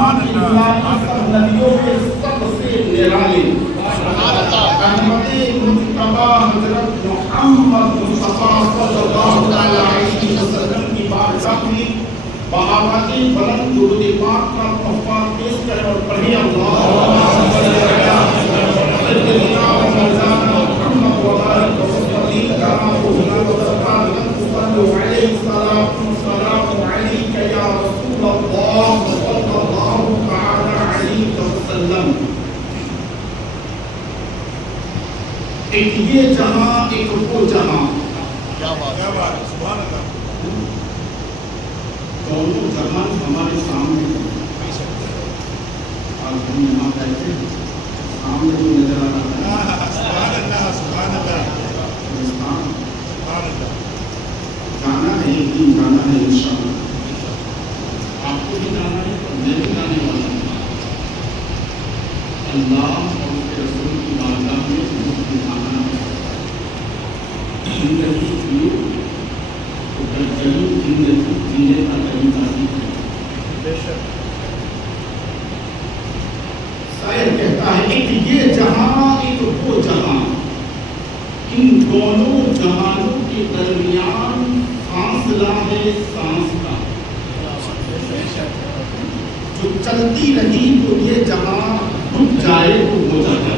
محمد کی ولادت سب نبیوں میں سب سے نرالی احمد مجتبی حضرت محمد مصطفیٰ صلی اللہ علیہ وسلم کی بارگاہ میں بآواز بلند درود پاک کا تحفہ پیش کریں اور پڑھیں اللہم صل علی سیدنا و مولانا محمد وبارک وسلم کما قلنا وذكرنا صلوا علیہ السلام علیک یا رسول اللہ صلی اللہ تعالی علیہ وسلم. ایک یہ جہاں ایک وہ جہاں، کیا بات ہے، سبحان اللہ. دونوں جہان ہمارے سامنے آج ہم یہاں بیٹھے سامنے جو نظر آ رہا ہے سبحان اللہ سبحان اللہ ہندوستان جانا ہے، ایک دن جانا ہے انشاءاللہ. آپ کو بھی جانا ہے اور میں بھی جانے والا ہوں. اللہ اور اس کے رسول کی بارگاہ میں مجھے جانا ہے. زندگی کی زندگی جینے کا طریقہ سیکھیں. شاعر کہتا ہے ایک یہ جہاں ایک وہ جہاں، ان دونوں جہانوں کے درمیان فاصلہ ہے سانس کا. جو چلتی رہی تو یہ جہاں رک جائے تو وہ جہاں،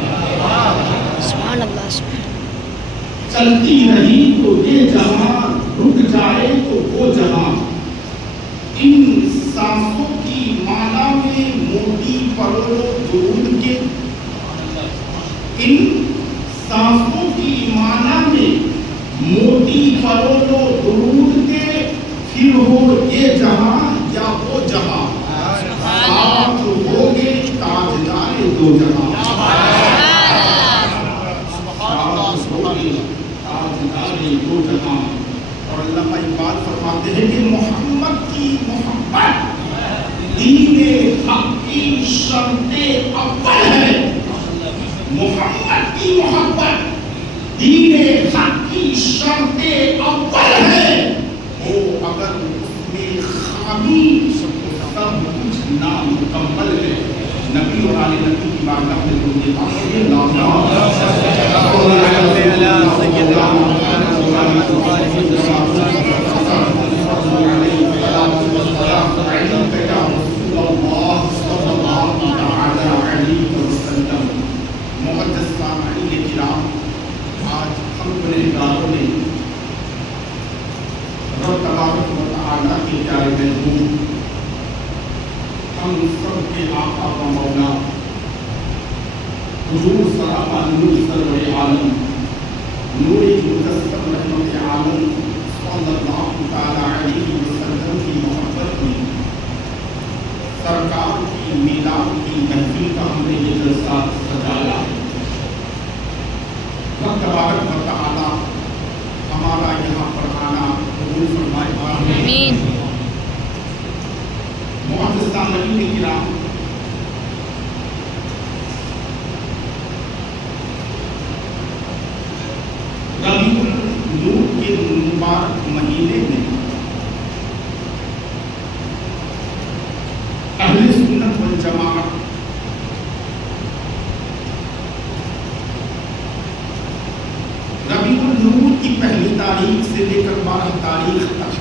سبحان اللہ. چلتی رہی تو یہ جہاں رک جائے تو وہ جہاں. ان سانسوں کی مانا میں موتی پرو درود کے، ان سانسوں کی مانا میں موتی پرو درود کے، پھر ہو یہ جہاں یا وہ جہاں، آپ ہوگے تاجدار دو جہاں. دو جہاں. اور علامہ اقبال فرماتے ہیں کہ محمد کی محبت دین حق کی شرط اول ہے. محمد کی محبت دین حق کی شرط اول ہے. وہ اگر اس میں خامی سب کچھ نامکمل ہے. نبی اور آل نبی کی بارگاہ میں درود پاک پڑھیں. محدث سامعین کرام، آج ہم گنہگاروں نے رب تبارک و تعالیٰ کے پیارے محبوب، ہم سب کے آقا و مولا حضور سراپا نور سرور عالم نور مجسم رحمت عالم صلی اللہ تعالی علیہ وسلم کی محبت میں سرکار کی میلاد کی محفل کا ہم نے یہ جلسہ سجایا ہے. رب تبارک و تعالی ہمارا یہاں پر آنا قبول فرمائے. آمین. معزز سامعین کرام، ربیع النور کے مبارک مہینے میں اہل سنت والجماعت ربیع النور کی پہلی تاریخ سے لے کر 12 تاریخ تک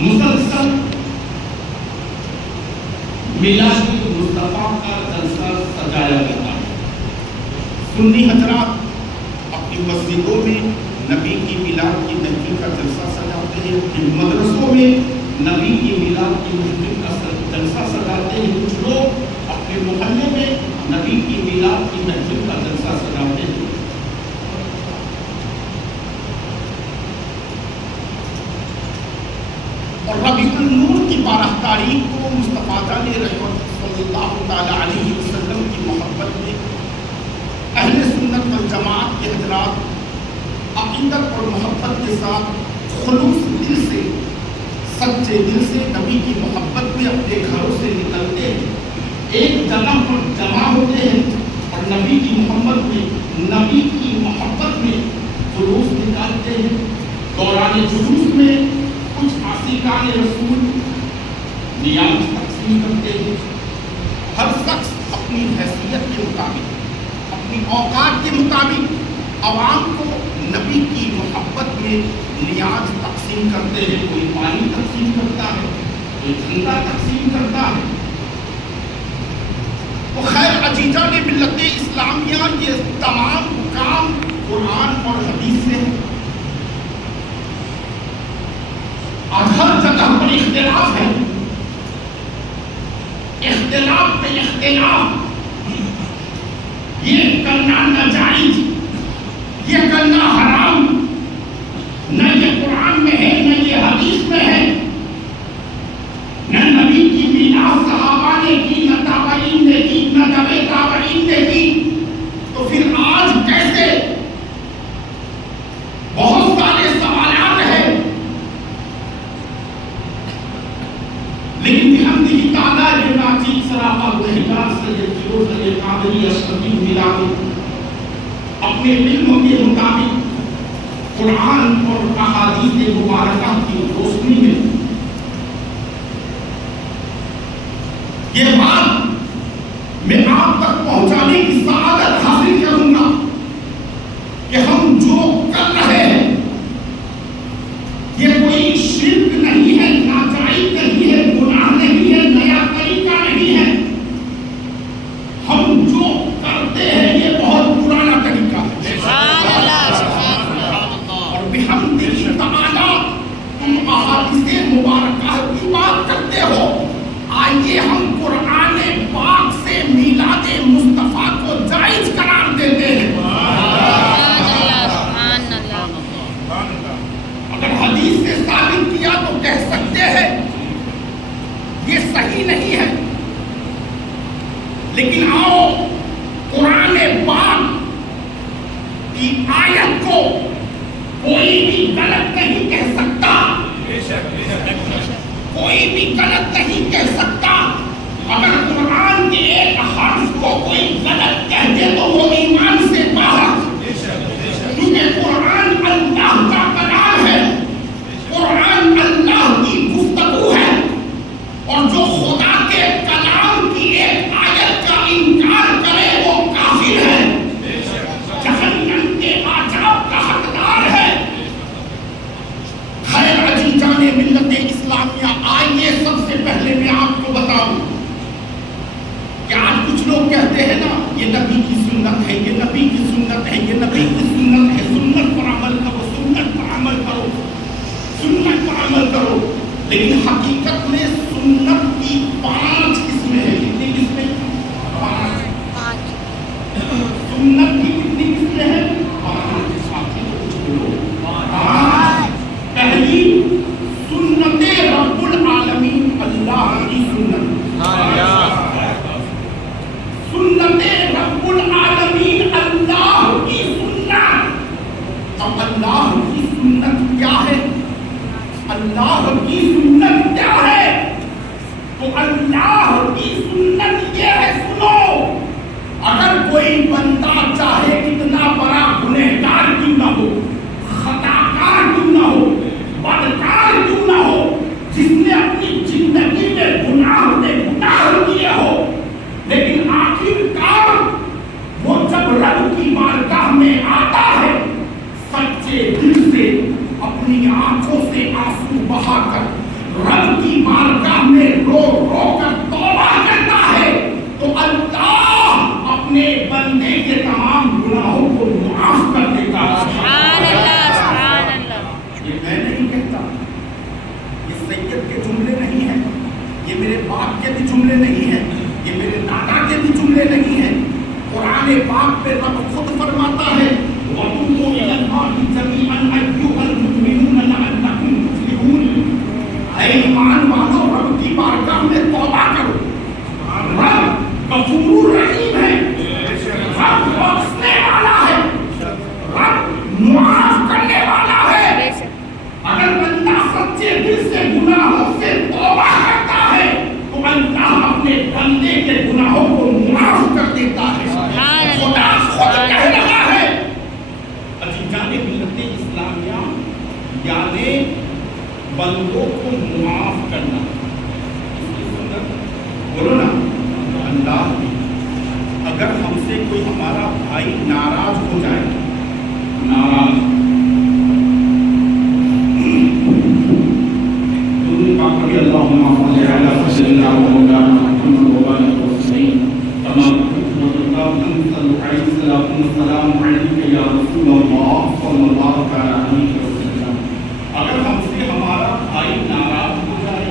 مسلسل میلاد مصطفیٰ کا جلسہ سجایا جاتا ہے. سنی حضرات اپنی مسجدوں میں نبی کی میلاد کی محفل کا جلسہ سجاتے ہیں، اپنے مدرسوں میں نبی کی میلاد کی محفل کا جلسہ سجاتے ہیں. کچھ لوگ اپنے محلے میں نبی کی میلاد کی محفل کا جلسہ سجاتے ہیں. اور ربیع النور کی 12 تاریخ کو مصطفیٰ جان رحمت صلی اللہ تعالی علیہ وسلم کی محبت میں اہل سنت والجماعت کے حضرات عقیدت اور محبت کے ساتھ خلوص دل سے، سچے دل سے نبی کی محبت میں اپنے گھروں سے نکلتے ہیں، ایک جگہ پر جمع ہوتے ہیں اور نبی کی محبت میں جلوس نکالتے ہیں. دوران جلوس میں کچھ عاشقان رسول نیاز تقسیم کرتے ہیں. ہر شخص اپنی حیثیت کے مطابق، اپنی اوقات کے مطابق عوام کو نبی کی محبت میں نیاز تقسیم کرتے ہیں. کوئی پانی تقسیم کرتا ہے، کوئی ٹھنڈا تقسیم کرتا ہے. تو خیر عزیزان ملت اسلامیہ، یہ تمام کام قرآن اور حدیث سے ہے. آج ہر جگہ پر اختلاف ہے، اختلاف پہ اختلاف. یہ کرنا ناجائز، یہ کرنا حرام، نہ یہ قرآن میں ہے نہ یہ حدیث میں ہے، نہ نبی کی میراث صحابہ نے کی، نہ تابعین نے کی، نہ تبع تابعین نے کی. تو پھر آج کیسے؟ بہت سارے سوالات ہیں، لیکن بحمدہ تعالیٰ یہ ناچیز سراپا گنہگار سید فیروز علی قادری اشرفی ملانی اپنے علم کے مطابق قرآن اور احادیث مبارکہ کی روشنی میں یہ بات میں آپ تک پہنچانے کی سعادت حاصل کروں گا کہ ہم جو کر رہے ہیں یہ کوئی شرک نہیں ہے، ناجائز نہیں ہے، گناہ نہیں ہے، نیا طریقہ نہیں ہے. ہم جو کرتے ہیں یہ بہت پرانا طریقہ ہے. اور بحمدہ تعالیٰ تم احادیث مبارکہ کی بات کرتے ہو. آئیے ہم قرآن پاک سے میلاد مصطفیٰ کو جائز قرار دیتے ہیں. اگر حدیث سے ثابت کیا تو کہہ سکتے ہیں یہ صحیح نہیں ہے، لیکن آؤ قرآن پاک کی آیت کو کوئی بھی غلط نہیں کہہ سکتا، کوئی بھی غلط نہیں کہہ سکتا. اگر قرآن کے ایک حرف کو کوئی غلط کہہ دے تو وہ ایمان سے باہر، کیونکہ قرآن اللہ کا کلام ہے، قرآن اللہ کی گفتگو ہے. اور جو خدا کے کلام کی ایک آیت کا انکار کرے وہ کافر ہے، جہنم کے عذاب کا حقدار ہے. خیر عزیزان ملت اسلامیہ، آئیے سب سے پہلے میں آپ کو بتاؤں کہ آج کچھ لوگ کہتے ہیں نا یہ نبی کی سنت ہے، یہ نبی کی سنت ہے، یہ نبی کی سنت ہے، سنت پر عمل کرو، سنت پر عمل کرو، سنت پر عمل کرو. لیکن حقیقت میں سنت کی 5 قسمیں ہیں. کتنی قسمیں؟ 5. سنت کی کتنی قسمیں ہیں؟ 5. پہلی سنت رب العالمین، اللہ کی سنت. سنت رب العالمین، اللہ کی سنت. اب اللہ کی سنت کیا ہے؟ اللہ کی سنت کیا ہے؟ تو اللہ کی سنت یہ ہے، سنو، اگر کوئی بندہ چاہے کتنا بڑا گنہگار کیوں نہ ہو، خطاکار کیوں نہ ہو، بدکار کیوں نہ ہو، جس نے اپنی زندگی میں گناہ کیے ہو، لیکن آخر کار وہ جب رب کی بارگاہ میں آتا ہے سچے دل سے، اپنی آنکھوں سے آنسو بہا کر رب کی بارگاہ میں رو رو کر توبہ کرتا ہے، تو اللہ اپنے بندے کے تمام گناہوں کو معاف کر دیتا ہے. سبحان اللہ، سبحان اللہ. یہ میں نہیں کہتا، یہ سید کے جملے نہیں ہیں، یہ میرے باپ کے بھی جملے نہیں ہیں، یہ میرے دادا کے بھی جملے نہیں ہیں. قرآن پاک پہ رب خود فرماتا ہے وَتُوبُوا إِلَى اللَّهِ جَمِيعًا أَيُّهَا الْمُؤْمِنُونَ لَعَلَّكُمْ تُفْلِحُونَ. اے ایمان والو، رب کی بارگاہ میں توبہ کرو. رب غفور رحیم ہے، رب بخشنے والا ہے، رب معاف کرنے والا ہے. اگر بندہ سچے دل سے گناہوں سے توبہ کرتا ہے تو اللہ اپنے بندے کے گناہوں کو معاف کر دیتا ہے. خدا خود کہہ رہا ہے عزیزان ملت اسلامیہ، یعنی بندوں کو معاف کرنا. کوئی ہمارا بھائی ناراض ہو جائے، ناراض اللهم صل على سيدنا ومولانا محمد وعلى آله وصحبه كما السلام عليك يا رسول الله صلى الله عليه وسلم. اگر ہم سے ہمارا بھائی ناراض ہو جائے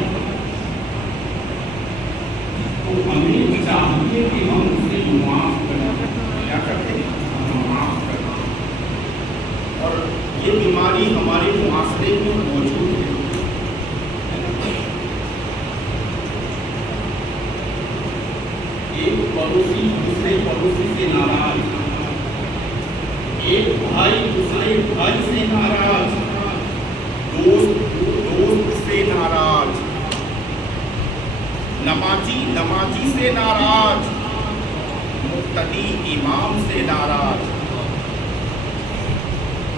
تو ہمیں چاہیے کہ ہم اسے معاف کریں. کیا کرتے ہیں؟ معاف کریں. اور یہ بیماری ہمارے معاشرے میں موجود ہے. ایک پڑوسی دوسرے پڑوسی سے ناراض، ایک بھائی دوسرے بھائی سے ناراض، دوست سے ناراض، نمازی سے ناراض، مقتدی امام سے ناراض.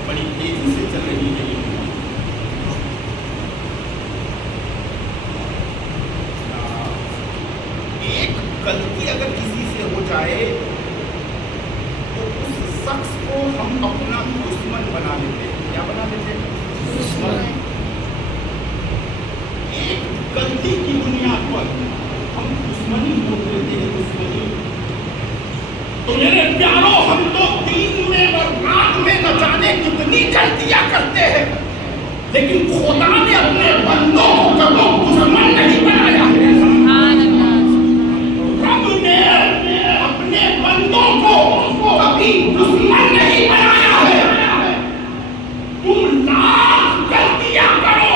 بڑی تیزی سے چل رہی ہے. ایک غلطی اگر کسی سے ہو جائے تو اس شخص کو ہم اپنا دشمن بنا لیتے ہیں. کیا بنا لیتے ہیں؟ دشمن. ایک غلطی کی بنیاد پر ہم دشمنی بول دیتے ہیں. دشمنی تو میرے پیاروں، ہم تو دین میں اور رات میں نہ جانے کتنی غلطیاں کرتے ہیں، لیکن خدا نے اپنے بندوں کو کبھی دشمن نہیں بنایا ہے. اپنے بندوں کو کبھی دشمن نہیں بنایا ہے. تم لاکھ غلطیاں کرو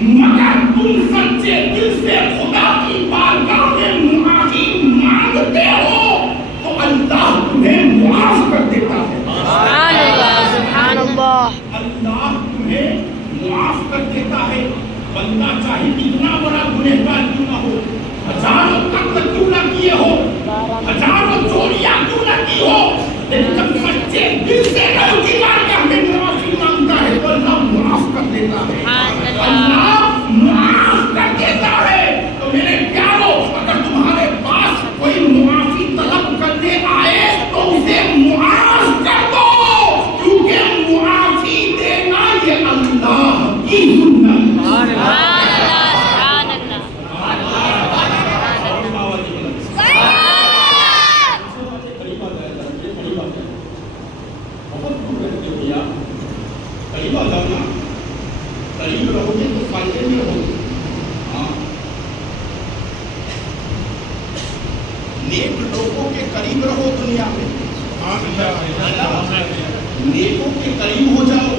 مگر تم سچے دل سے خدا کی بارگاہ میں معافی مانگتے ہو تو اللہ تمہیں معاف کر دیتا ہے. سبحان اللہ. اللہ تمہیں معاف کر دیتا ہے. بندہ چاہے کتنا بڑا گنہگار کیوں نہ ہو، ہزاروں قتل کیوں نہ کیے ہو، ہزاروں چوریاں کیوں نہ کی ہو، لیکن جب سچے دل سے غلطی کر کے ہمیں معافی مانگتا ہے تو اللہ معاف کر دیتا ہے. اللہ معاف کر دیتا ہے. تو میرے پیاروں، اگر تمہارے پاس کوئی معافی طلب کرنے آئے تو اسے معاف کر دو، کیونکہ معافی دینا یہ اللہ کی سنت ہے. قریب رہو گے تو فائدے میں رہو گے. نیک لوگوں کے قریب رہو دنیا میں، نیکوں کے قریب ہو جاؤ.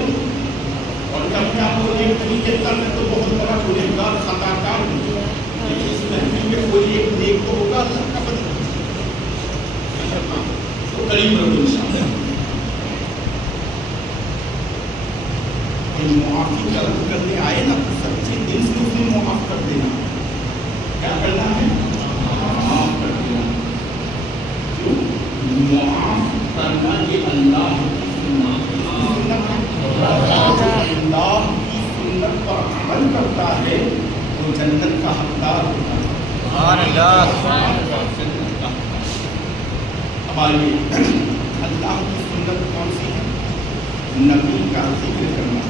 اور جب میں آپ کو نیک نہیں کہتا میں تو بہت بڑا گنہگار خطا کار ہوں، لیکن اس محفل میں کوئی ایک نیک تو ہوگا اللہ کا بندہ. تو قریب رہو انشاءاللہ. معافی طلب کرنے آئے نا تو سچے دل سے اسے معاف کر دینا. کیا کرنا ہے؟ معاف کر دینا. کیوں؟ معاف کرنا یہ اللہ کی سنت ہے. اللہ کی سنت پر عمل کرتا ہے وہ جنت کا حقدار ہوتا ہے. اب آئیے، اللہ کی سنت کون سی ہے؟ نبی کا ذکر کرنا.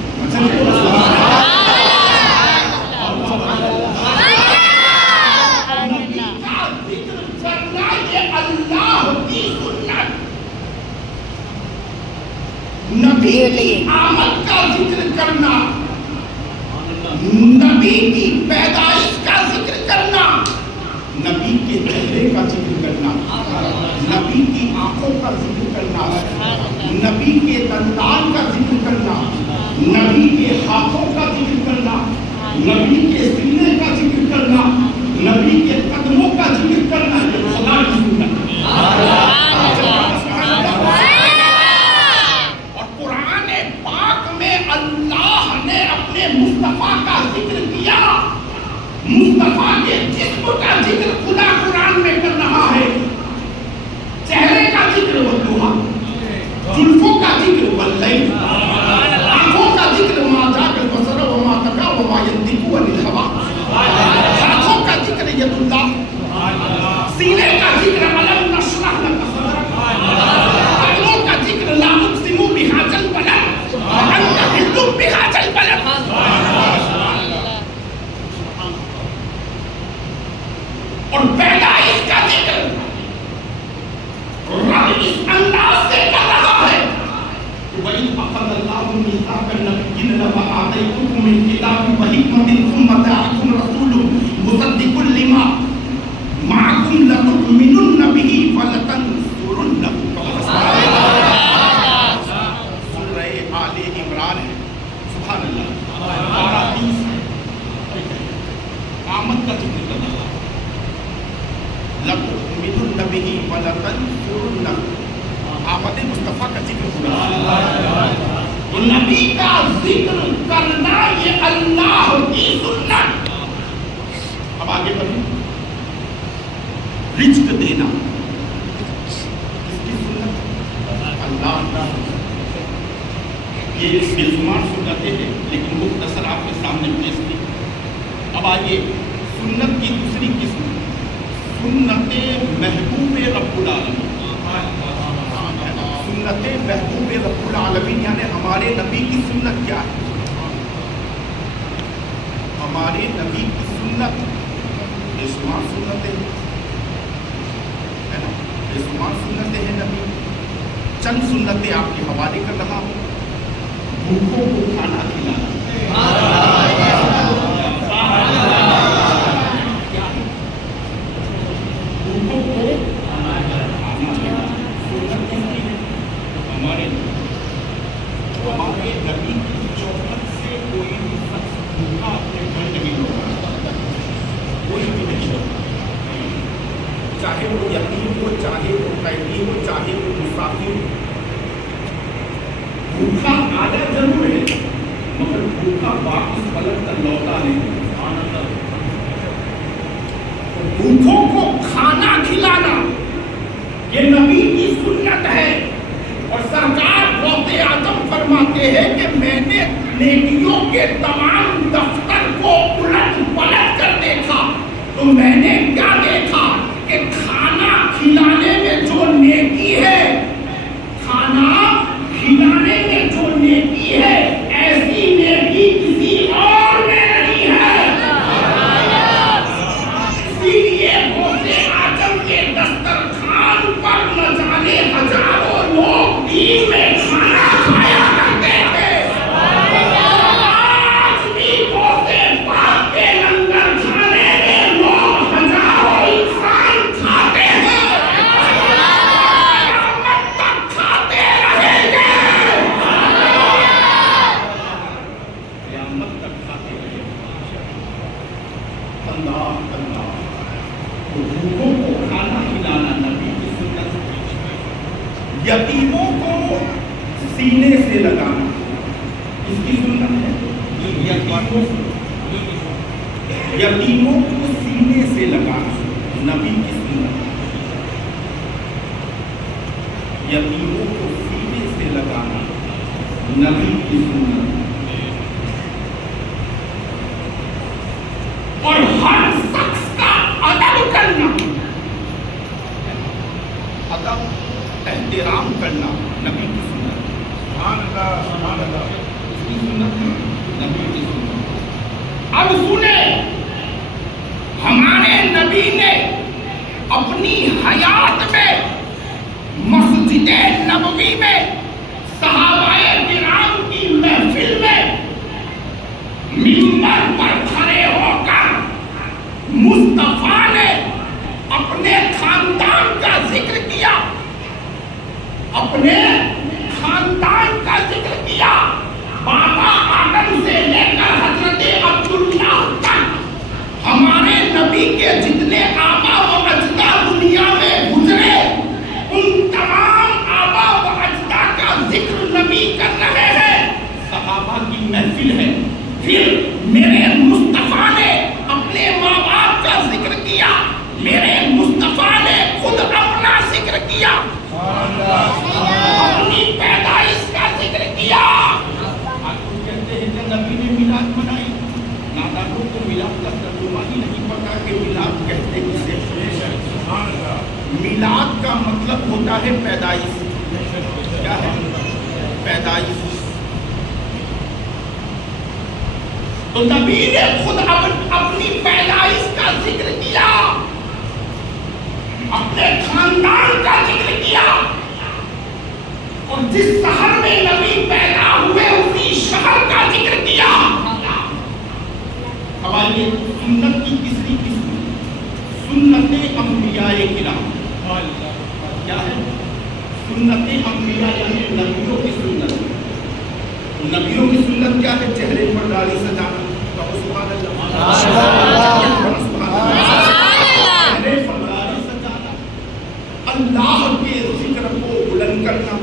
نبی کی آمد کا ذکر کرنا، نبی کی پیدائش کا ذکر کرنا، نبی کے چہرے کا ذکر کرنا، نبی کی آنکھوں کا ذکر کرنا، نبی کے دندان کا ذکر کرنا، نبی کے ہاتھوں کا ذکر کرنا، نبی کے سینے کا ذکر کرنا، نبی کے قدموں کا ذکر کرنا. یہ خدا کی سنت ہے. اور قرآن پاک میں اللہ نے اپنے مصطفیٰ کا ذکر کیا. مصطفیٰ کے جسم کا ذکر خدا قرآن میں کر رہا ہے. چہرے کا ذکر والضحیٰ، زلفوں کا ذکر واللیل، آنکھوں کا ذکر ما ذاق البصر وما طغى وما ينطق عن الهوى، ہاتھوں کا ذکر ید اللہ، سینے کا ذکر الم نشرح لک صدرک، اور پیدائش کا ذکر رب اس انداز سے کر رہا ہے وَإِذْ أَخَذَ اللَّهُ مِيثَاقَ النَّبِيِّينَ لَمَا آتَيْتُكُم مِّن كِتَابٍ وَحِكْمَةٍ ثُمَّ جَاءَكُمْ رَسُولٌ مُصَدِّقٌ لِّمَا مَعَكُمْ لَتُؤْمِنُنَّ بِهِ وَلَتَنصُرُنَّهُ سورہ آل عمران ہے سبحان اللہ اور حدیث ہے آمد کا ذکر کر رہا لَتُؤْمِنُنَّ بِهِ وَلَتَنصُرُنَّهُ آمد مصطفیٰ کا ذکر ہوگا تو نبی کا ذکر کرنا یہ اللہ کی سنت. اب آگے بڑھیں. رزق دینا کس کی سنت؟ اللہ. یہ بے شمار سنتیں ہیں لیکن مختصر آپ کے سامنے پیش کی. اب آئیے سنت کی دوسری قسم سنت محبوب رب العالمین. سنت محبوب رب العالمین یعنی ہمارے نبی کی سنت کیا ہے؟ ہمارے نبی کی سنت بے شمار سنتیں ہے نا، بے شمار سنتیں ہیں نبی. چند سنتیں آپ کے حوالے کر رہا ہوں. بھوکوں کو کھانا کھلانا. بھوکوں کو ہمارے نبی کی چوکھٹ سے کوئی بھی شخص بھوکا اپنے گھر نہیں ہوگا. کوئی بھی نہیں ہوگا، چاہے وہ یتیم ہو، چاہے وہ قیدی ہو، چاہے وہ مسافر ہو. بھوکا آیا ضرور ہے مگر بھوکا واپس پلٹ کر لوٹا نہیں. بھوکوں کو کھانا کھلانا یہ نبی کی سنت ہے. اور سرکار غوث اعظم فرماتے ہیں کہ میں نے نیکیوں کے تمام دفتر کو الٹ پلٹ کر دیکھا تو میں نے کیا دیکھا کہ کھانا کھلانے میں جو نیکی ہے، کھانا کھلانے میں جو نیکی ہے ایسی نیکی کسی اور میں نہیں ہے. اسی لیے غوث اعظم کے دسترخوان پر نہ جانے ہزاروں لوگ دین میں کھانا کھایا کرتے تھے. آج بھی غوث پاک کے لنگر کھانے میں لوگ ہزاروں انسان کھاتے ہیں. قیامت تک کھاتے رہیں گے. قیامت تک کھاتے رہیں گے. اللہ اللہ. بھوکوں کو کھانا کھلانا نبی کی سنت. یتیموں کو سینے سے لگانا اس کی سنت ہے. یتیموں کو سینے سے لگانا نبی کی سنت. یتیموں کو سینے سے لگانا نبی کی سنت. اور ہر شخص کا ادب کرنا، ادب احترام کرنا نبی کی سنت. سبحان اللہ سبحان اللہ. اس کی سنت ہے نبی کی سنت. اب سنیں ہمارے نبی نے اپنی حیات میں مسجد نبوی میں صحابہ کرام کی محفل میں منبر پر کھڑے ہو کر مصطفیٰ نے اپنے خاندان کا ذکر کیا، اپنے خاندان کا ذکر کیا. بابا آدم سے لے کر حضرت عبداللہ تک ہمارے نبی کے جتنے آبا و اجداد دنیا میں گزرے ان تمام آبا و اجداد کا ذکر نبی کر رہے ہیں. صحابہ کی محفل ہے. پھر میرے مصطفیٰ نے اپنے ماں باپ کا ذکر کیا، میرے مصطفیٰ نے خود اپنا ذکر کیا، اپنی پیدائش کا ذکر کیا. آج تو کہتے ہیں کہ نبی نے میلاد منائی. نادانوں کو میلاد کا ترجمہ ہی نہیں پتا کہ میلاد کہتے کسے. میلاد کا مطلب ہوتا ہے پیدائش. کیا ہے پیدائش؟ تو نبی نے خود اپنی پیدائش کا ذکر کیا. عمل کیا ہے؟ چہرے پر داڑھی سجانا. سبحان اللہ. چہرے پر داڑھی سجانا, اللہ کے ذکر کو بلند کرنا.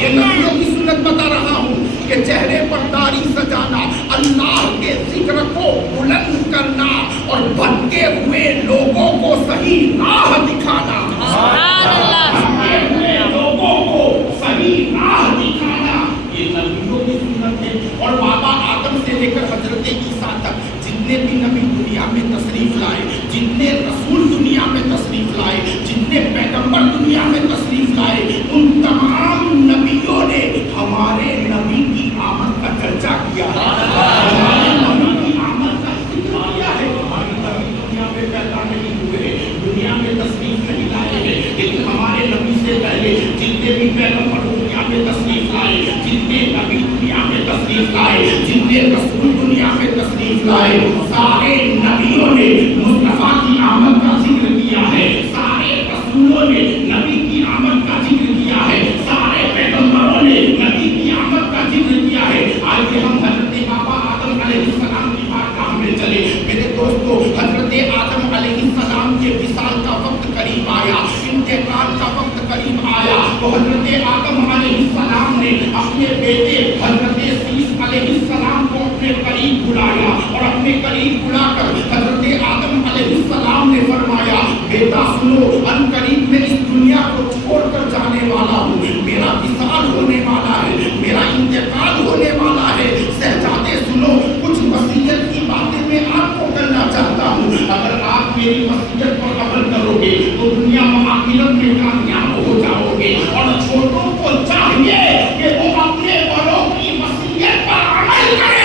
یہ نبیوں کی سنت بتا رہا ہوں کہ چہرے پر داڑھی سجانا, اللہ کے ذکر کو بلند کرنا اور بھٹکے ہوئے لوگوں کو صحیح راہ دکھانا. بھٹکے ہوئے لوگوں کو صحیح راہ دکھانا, یہ نبیوں کی سنت ہے. اور بابا آدم سے لے کر حضرت عیسیٰ تک جتنے بھی نبی دنیا میں تشریف لائے, جتنے رسول دنیا میں تشریف لائے, جتنے پیغمبر دنیا میں تشریف لائے, ان تمام نبیوں نے ہمارے نبی کی آمد کا چرچا کیا ہے, ہمارے نبی کی آمد کا ذکر کیا ہے. ہمارے نبی دنیا میں پیدا نہیں ہوئے, دنیا میں تشریف نہیں لائے ہیں, لیکن ہمارے نبی سے پہلے جتنے بھی پیغمبر دنیا میں تشریف لائے, جتنے نبی دنیا میں تشریف لائے, جتنے رسول دنیا میں تشریف لائے, سارے نبیوں نے مصطفیٰ کی آمد کا ذکر کیا ہے. سارے رسولوں نے نبی کی آمد کا ذکر کیا ہے. سارے پیغمبروں نے نبی کی آمد کا ذکر کیا ہے. آئیے ہم حضرت بابا آدم علیہ السلام کی بارگاہ میں چلے. میرے دوستو, حضرت آدم علیہ السلام کے وصال کا وقت قریب آیا, انتقال کا وقت قریب آیا, تو حضرت آدم علیہ السلام نے اپنے بیٹے حضرت عیسیٰ علیہ السلام کو اپنے قریب بلایا, اور اپنے قریب بلا کر حضرت آدم علیہ السلام نے فرمایا, بیٹا سنو, ان قریب میں اس دنیا کو چھوڑ کر جانے والا ہوں, میرا وصال ہونے والا ہے, میرا انتقال ہونے والا ہے. شہزادے سنو, کچھ وصیت کی باتیں میں آپ کو کرنا چاہتا ہوں. اگر آپ میری وصیت پر عمل کرو گے تو دنیا و آخرت میں کامیاب ہو جاؤ گے. اور چھوٹوں کو چاہیے کہ وہ اپنے بڑوں کی وصیت پر عمل کریں.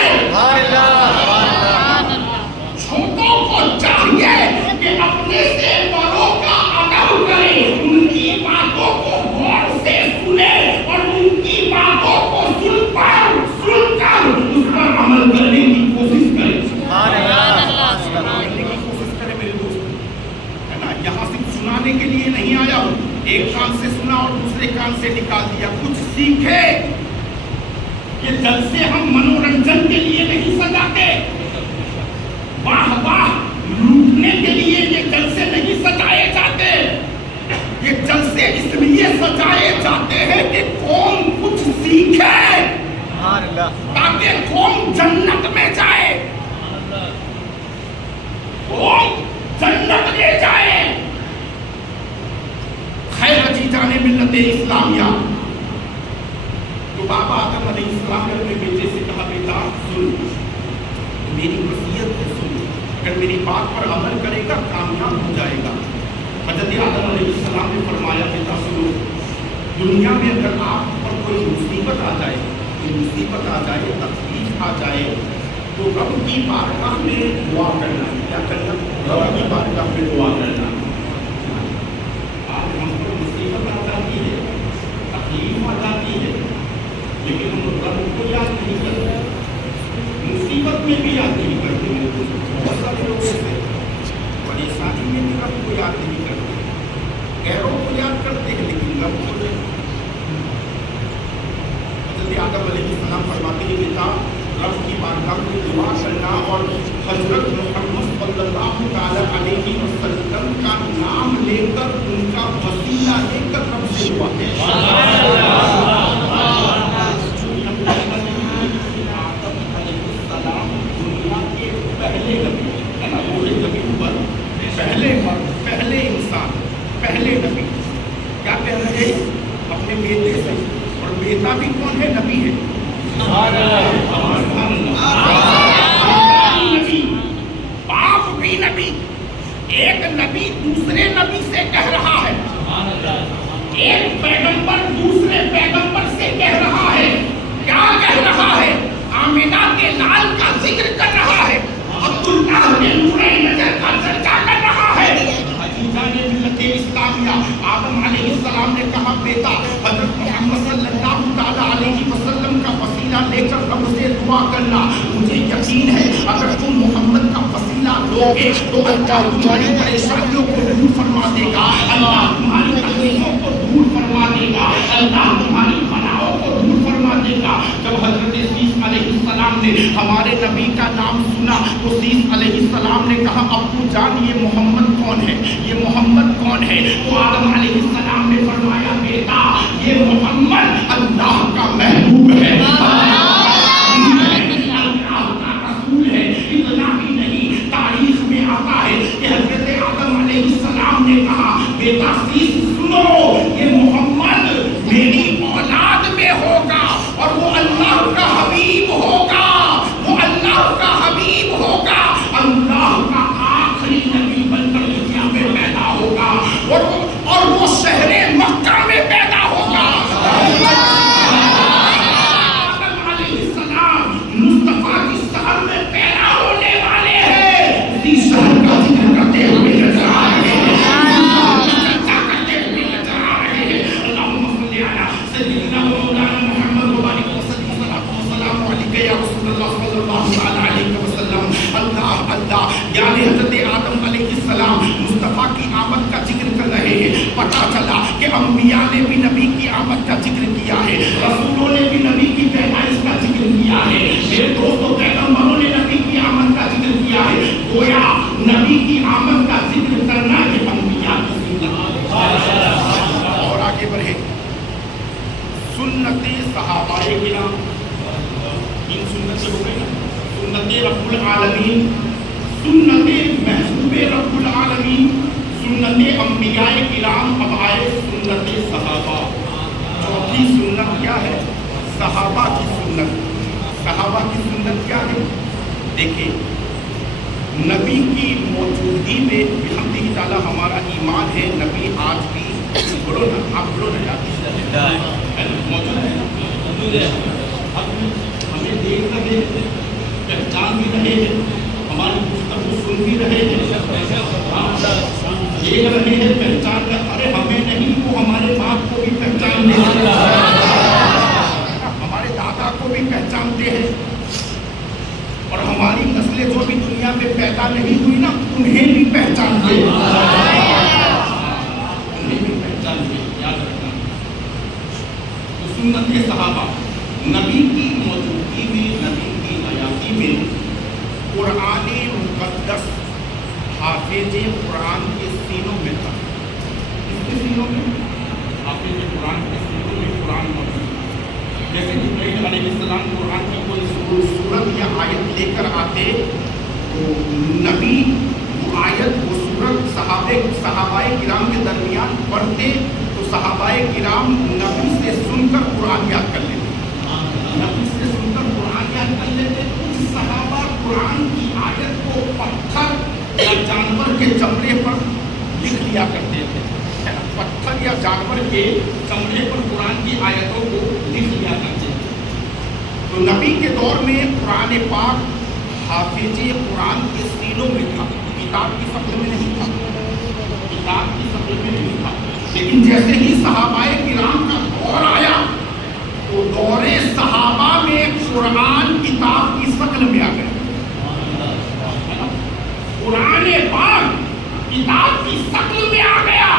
چھوٹوں کو چاہیے کہ اپنے سے بڑوں کا ادب کریں, ان کی باتوں کو غور سے سنیں, اور ان کی باتوں کو سن کر اس پر عمل کرنے کی کوشش کریں. یہاں صرف سنانے کے لیے نہیں آیا ہوں, ایک کان سے سنا اور دوسرے کان سے نکال دیا. کچھ سیکھے کہ جلسے ہم منورنجن کے لیے نہیں سجاتے, واہ واہ لوٹنے کے لیے یہ جلسے نہیں سجائے جاتے. یہ جلسے اس لیے سجائے جاتے ہیں کہ قوم کچھ سیکھے, تاکہ قوم جنت میں جائے, قوم جنت میں جائے. خیر عزیزان ملت اسلامیہ, تو بابا آدم علیہ السلام نے اپنے بیٹے سے کہا, بیٹا سن, میری وصیت ہے سن, اگر میری بات پر عمل کرے گا کامیاب ہو جائے گا. حضرت آدم علیہ السلام نے فرمایا, بیٹا سنو, دنیا میں اگر آپ پر کوئی مصیبت آ جائے, تکلیف آ جائے, تو رب کی بارگاہ میں دعا کرنا. کیا کرنا؟ رب کی بارگاہ میں دعا کرنا. آج ہم کو مصیبت آ جاتی ہے, تکلیف آ جاتی ہے, لیکن ہم رب کو یاد نہیں کرتے, مصیبت میں بھی یاد نہیں کرتے. بہت سارے لوگ سے پریشانی میں بھی رب کو یاد نہیں کرتے, غیروں کو یاد کرتے ہیں لیکن رب کو نہیں. حضرت آدم علیہ السلام فرماتے ہیں, بیٹا رب کی بارگاہ میں دعا کرنا اور حضرت محمد صلی اللہ علیہ وسلم کا نام لے کر, ان کا وسیلہ لے کر رب سے دعا پہلے انسان, پہلے نبی کیا کہہ رہے ہیں اپنے بیٹے سے, اور بیٹا بھی کون ہے؟ نبی ہے. باپ بھی نبی, ایک نبی دوسرے نبی سے کہہ رہا ہے, ایک پیغمبر دوسرے پیغمبر سے کہہ رہا ہے. کیا کہہ رہا ہے؟ آمینہ کے لال کا ذکر کر رہا ہے, عبداللہ کے نورین نظر کا چرچا کر رہا ہے. ملت اسلامیہ, آدم علیہ السلام نے کہا, بیٹا حضرت محمد صلی اللہ علیہ وسلم کا وسیلہ لے کر رب سے دعا کرنا. مجھے یقین ہے اگر تم محمد کا وسیلہ لو گے تو اللہ تمہاری پریشانیوں کو دور فرما دے گا, اللہ تمہاری تکلیفوں کو دور فرما دے گا, اللہ تمہاری بلاؤں کو دور فرما دے گا. جب حضرت سیس علیہ السلام نے ہمارے نبی کا نام سنا تو سیس علیہ السلام نے کہا ابو جان یہ محمد کون ہے، یہ محمد کون ہے؟ تو آدم علیہ السلام نے فرمایا بیٹا یہ محمد اللہ کا محبوب ہے، اللہ کا رسول ہے۔ اتنا ہی نہیں، تاریخ میں آتا ہے کہ حضرت آدم علیہ السلام نے کہا بیٹا سیس سنو، یہ محمد میری اولاد میں ہوگا اور وہ اللہ کا حبیب ہوگا، وہ اللہ کا حبیب ہوگا، اللہ کا آخری نبی بن کر دنیا میں پیدا ہوگا اور وہ شہر مکہ میں پیدا ہوگا۔ آدم علیہ السلام مصطفیٰ کی شہر میں پیدا ہونے والے ہیں، اسی شہر کا ذکر کرتے ہوئے نظر آ رہے ہیں، چرچا کرتے ہوئے نظر آ رہے ہیں۔ اللہم صلی علی سیدنا مولانا محمد وبارک وسلم والسلام علیک یا رسول اللہ صلی اللہ علیہ وسلم۔ اللہ اللہ، یعنی حضرت آدم علیہ السلام مصطفیٰ کی آمد کا ذکر کر رہے ہیں۔ پتہ چلا کہ انبیاء نے بھی نبی کی آمد کا ذکر کیا ہے، رسولوں نے بھی نبی کی پیدائش کا ذکر کیا ہے، میرے دوستوں پیغمبروں نے نبی کی آمد کا ذکر کیا ہے۔ گویا نبی کی آمد کا ذکر کرنا یہ انبیاء کی سنت ہے۔ اور آگے بڑھے، سنت صحابہ کرام، ان سنتیں ہو گئی، سنت رب العالمین، سنت محبوب رب العالمین، سنت انبیاء کرام، اب آئے سنت صحابہ۔ چوتھی سنت کیا ہے؟ صحابہ کی سنت۔ صحابہ کی سنت کیا ہے؟ دیکھیں، نبی کی موجودگی میں بحمدہ تعالیٰ ہمارا ایمان ہے، نبی آج بھی بولو نا، آپ بولو نا یاد موجود ہے، ہمیں دیکھ رہے ہیں، پہچان بھی رہے ہیں، ہماری گفتگو سن بھی رہے ہیں، دیکھ رہے ہیں، پہچان کر، ارے ہمیں نہیں وہ ہمارے باپ کو بھی پہچانتے ہیں، ہمارے دادا کو بھی پہچانتے ہیں، اور ہماری نسلیں جو بھی دنیا میں پیدا نہیں ہوئی نا انہیں بھی پہچانتے ہیں، انہیں بھی پہچانتے ہیں، یاد رکھنا۔ تو سنت صحابہ، نبی کی موجودگی میں، نبی کی حیاتی میں قرآن مقدس حافظ قرآن کے سینوں میں تھا۔ اس کے سینوں میں حافظ قرآن کے سینوں میں قرآن موجود تھا۔ جیسے جبرائیل علیہ السلام قرآن کی کوئی سورت یا آیت لے کر آتے تو نبی وہ آیت وہ سورت صحابہ کرام کے درمیان پڑھتے تو صحابہ کرام نبی سے سن کر قرآن یاد کر لیتے، نبی سے سن کر قرآن یاد کر لیتے۔ کچھ صحابہ قرآن کی آیت کو پتھر یا جانور کے چمڑے پر لکھ لیا کرتے تھے، پتھر یا جانور کے چمڑے پر قرآن کی آیتوں کو لکھ لیا کرتے تھے۔ تو نبی کے دور میں قرآن پاک حافظ قرآن کے سینوں میں تھا، کتاب کی شکل میں نہیں تھا، کتاب کی شکل میں نہیں تھا۔ لیکن جیسے ہی صحابہ کرام کا دور آیا تو دور صحابہ میں قرآن کتاب کی شکل میں آ گیا، قرآن پاک کتاب کی شکل میں آ گیا۔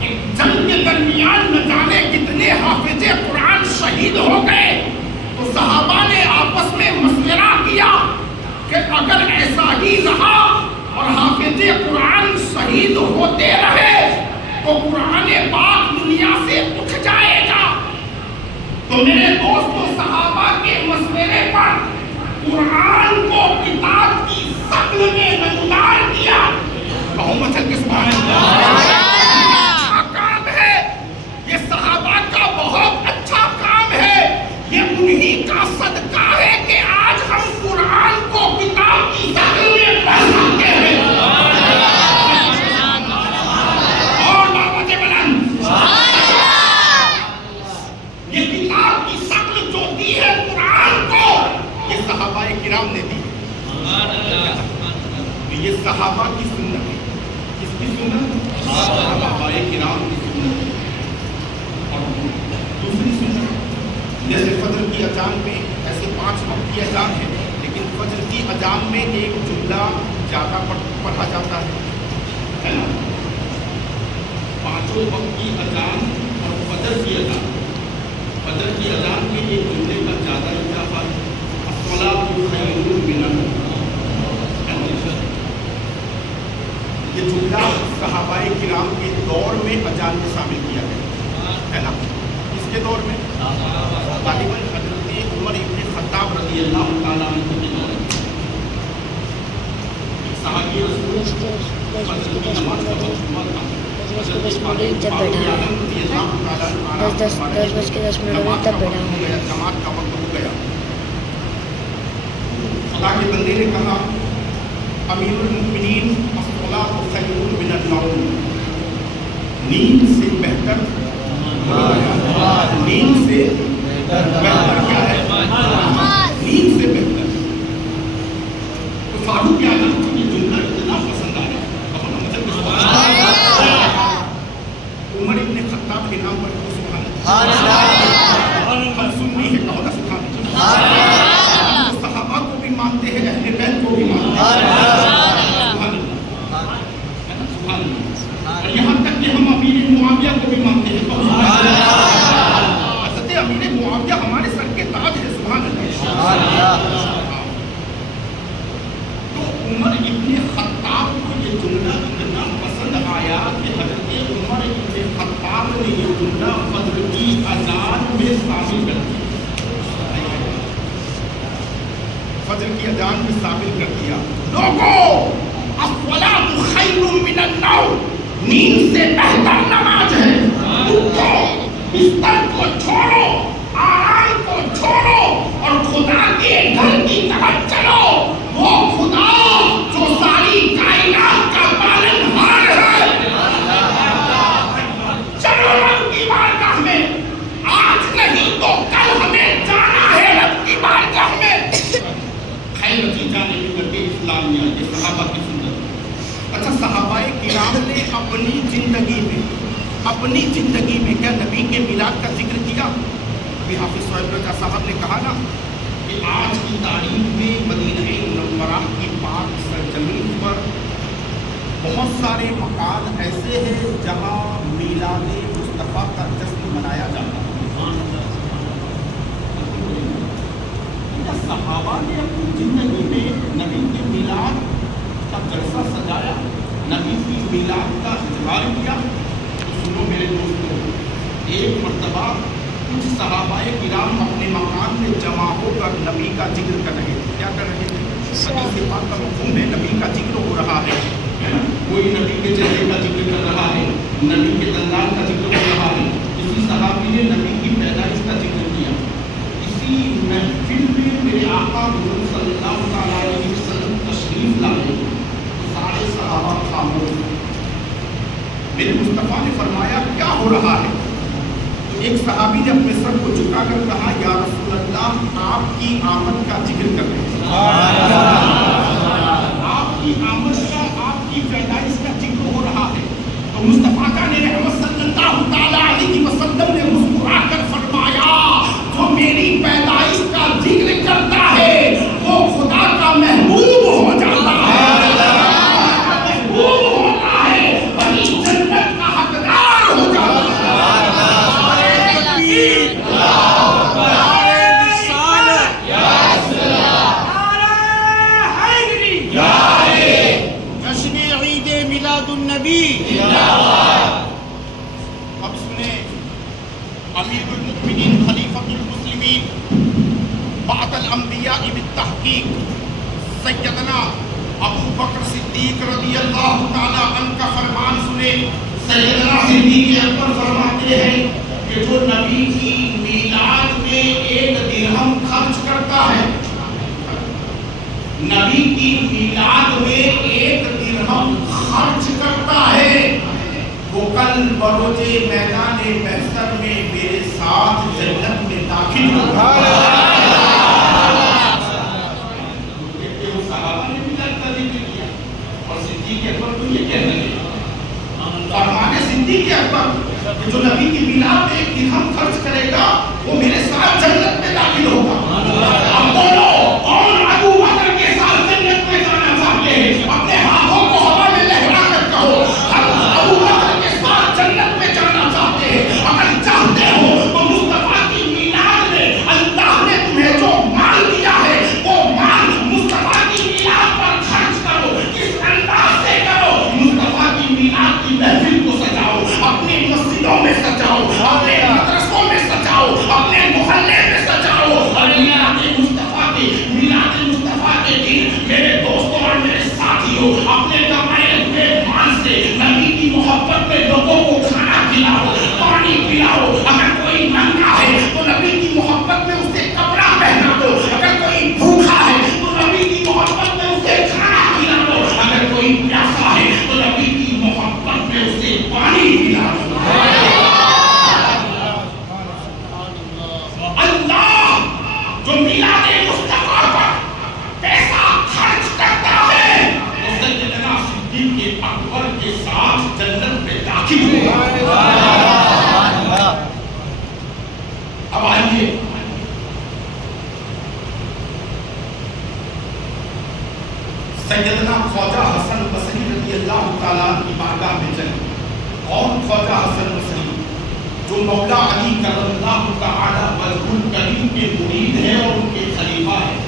ایک جنگ کے درمیان نہ جانے کتنے حافظ قرآن شہید ہو گئے تو صحابہ نے آپس میں مشورہ کیا کہ اگر ایسا ہی رہا اور حافظ قرآن شہید ہوتے رہے تو قرآن پاک دنیا سے اٹھ جائے گا۔ تو میرے دوستوں صحابہ کے مشورے پر قرآن کو کتاب کی شکل میں نمودار کیا۔ کہوں مچل کے سبحان اللہ، اچھا کام ہے یہ، صحابہ کا بہت اچھا کام ہے، یہ انہی کا صدقہ ہے کہ آج ہم قرآن کو کتاب کی شکل میں پڑھ سکتے ہیں۔ اور بابا کے بلند یہ کتاب کی شکل جو دی ہے قرآن کو، یہ صحابہ کرام نے دی۔ یہ صحابہ کی سنت ہے، کس کی سنت؟ صحابہ کرام کی سنت۔ اور دوسری سنت جیسے فجر کی اذان میں ایسے 5 وقت کی اذان ہے، لیکن فجر کی اذان میں ایک جملہ زیادہ پڑھا جاتا ہے نا، 5 وقت کی اذان اور فجر کی اذان، فجر کی اذان کے ایک جملے کا زیادہ اضافہ الصلاۃ خیر من النوم. یہ جملہ صحابہ کرام کے دور میں اذان میں شامل کیا گیا ہے نا. اس کے دور میں غالباً حضرت عمر ابن خطاب رضی اللہ تعالیٰ عنہ کے دور میں صحابی رسول فجر کی نماز کا وقت ہوا تھا. 10 بج کے 10 منٹ تب بیٹھا ہوں. جماعت کا وقت ہو گیا. خدا کے بندے نے کہا امیر المؤمنین الصلاۃ خیر من النوم. نیند سے بہتر نیند سے بہتر کیا ہے؟ نیند سے بہتر. تو فاروق اعظم کو یہ جملہ اتنا پسند آیا. عمر ابن خطاب کے نام پر سبحان اللہ. ہم سنی ہے کہو نا سبحان اللہ. صحابہ کو بھی مانتے ہیں, اہل بیت کو بھی مانتے ہیں. سبحان اللہ. سبحان اللہ. اور یہاں تک کہ ہم امیر معاویہ کو بھی مانتے ہیں. حضرت امیر معاویہ ہمارے سر کے تاج ہے. سبحان اللہ. تو عمر ابن خطاب کو یہ جملہ اتنا پسند آیا کہ حضرت عمر ابن خطاب نے یہ جملہ فجر کی اذان میں شامل کر دیا. فجر کی اذان میں شامل کر دیا. لوگوں الصلاۃ خیر من النوم. نیند سے بہتر نماز ہے. اٹھو, بستر کو چھوڑو, آرام کو چھوڑو اور خدا کے گھر کی طرف چلو. وہ خدا جو ساری کائنات کا پالنہار ہے. چلو رب کی بارگاہ میں. آج نہیں تو کل ہمیں جانا ہے رب کی بارگاہ میں. خیر چیزاں نے بھی کر کے اسلامیہ یہ صحابہ کی سنت. اچھا, صحابہ کرام نے اپنی زندگی میں کیا نبی کے میلاد کا ذکر کیا؟ ابھی حافظ صاحب رضا صاحب نے کہا نا کہ آج کی تاریخ میں مدینہ منورہ کی پاک سرزمین پر بہت سارے مکان ایسے ہیں جہاں میلاد مصطفیٰ کا جشن منایا جاتا ہے. صحابہ نے اپنی زندگی میں نبی کے میلاد کا جلسہ سجایا, نبی کی میلاد کا اظہار کیا. تو سنو میرے دوستوں, ایک مرتبہ کچھ صحابہ کرام اپنے مکان میں جمع ہو کر نبی کا ذکر کر رہے تھے. کیا کر رہے تھے؟ حدیث پاک کا مفہوم ہے نبی کا ذکر ہو رہا ہے. کوئی نبی کے چہرے کا ذکر کر رہا ہے, نبی کے دندان کا ذکر ہو رہا ہے. کسی صحابی نے نبی کی پیدائش کا ذکر کیا. اسی محفل میں میرے آقا حضور صلی اللہ علیہ وسلم تشریف لائے. سارے صحابہ خاموش. میرے مصطفیٰ نے فرمایا کیا ہو رہا ہے؟ تو ایک صحابی نے اپنے سر کو جھکا کر کہا یا رسول اللہ آپ کی آمد کا ذکر کر رہے ہیں. آپ کی آمد کا, آپ کی پیدائش کا ذکر ہو رہا ہے. تو مصطفیٰ کا نے رحمت صلی اللہ تعالیٰ علیہ وسلم نے مسکرا کر فرمایا جو میری پیدائش کا ذکر کرتا ہے وہ خدا کا محبوب ہو جاتا ہے. اب سنیں, امیر المؤمنین خلیفۃ المسلمین بعد الانبیاء بالتحقیق سیدنا ابو بکر صدیق رضی اللہ تعالی عنہ کا فرمان سنیں. سیدنا صدیق اکبر فرماتے ہیں کہ جو نبی کی میلاد میں 1 درہم خرچ کرتا ہے, نبی کی میلاد میں 1 درہم خرچ کرتا ہے, وہ کل بروز میدان محشر میں میرے ساتھ جنت میں داخل ہوگا. صحابہ نے بھی ذکر کیا اور صدیق اکبر کو یہ کہہ رہے ہیں فرمان صدیق اکبر جو نبی کی میلاد میں 1 درہم خرچ کرے گا وہ میرے ساتھ جنت میں داخل ہوگا. اب بولو کون ابو بکر کے ساتھ جنت میں جانا چاہتے ہیں؟ اپنے ہاتھوں کو ہوا میں لہرا کر کہو ہم ابو بکر کے ساتھ جنت میں جانا چاہتے ہیں. اگر چاہتے ہو تو مصطفیٰ کی ساتھیوں اپنے کمائے ہوئے مال سے نبی کی محبت میں لوگوں کو کھانا کھلاؤ، پانی پلاؤ، اگر کوئی ننگا ہے تو نبی کی محبت میں اسے کپڑا پہنا دو، اگر کوئی بھوکا ہے تو نبی کی محبت میں اسے کھانا کھلا دو، اگر کوئی پیاسا ہے تو نبی کی محبت میں اسے پانی پلا دو۔ اللہ جو میلاد مصطفیٰ پر پیسہ خرچ کرتا ہے وہ سیدنا صدیق اکبر کے ساتھ جنت میں داخل ہوگا۔ اب آئیے سیدنا خواجہ حسن بصری رضی اللہ تعالیٰ کی بارگاہ میں چلے۔ اور خواجہ حسن بصری جو مولا علی کرم اللہ تعالی وجہ الکریم کے مرید ہیں اور ان کے خلیفہ ہیں،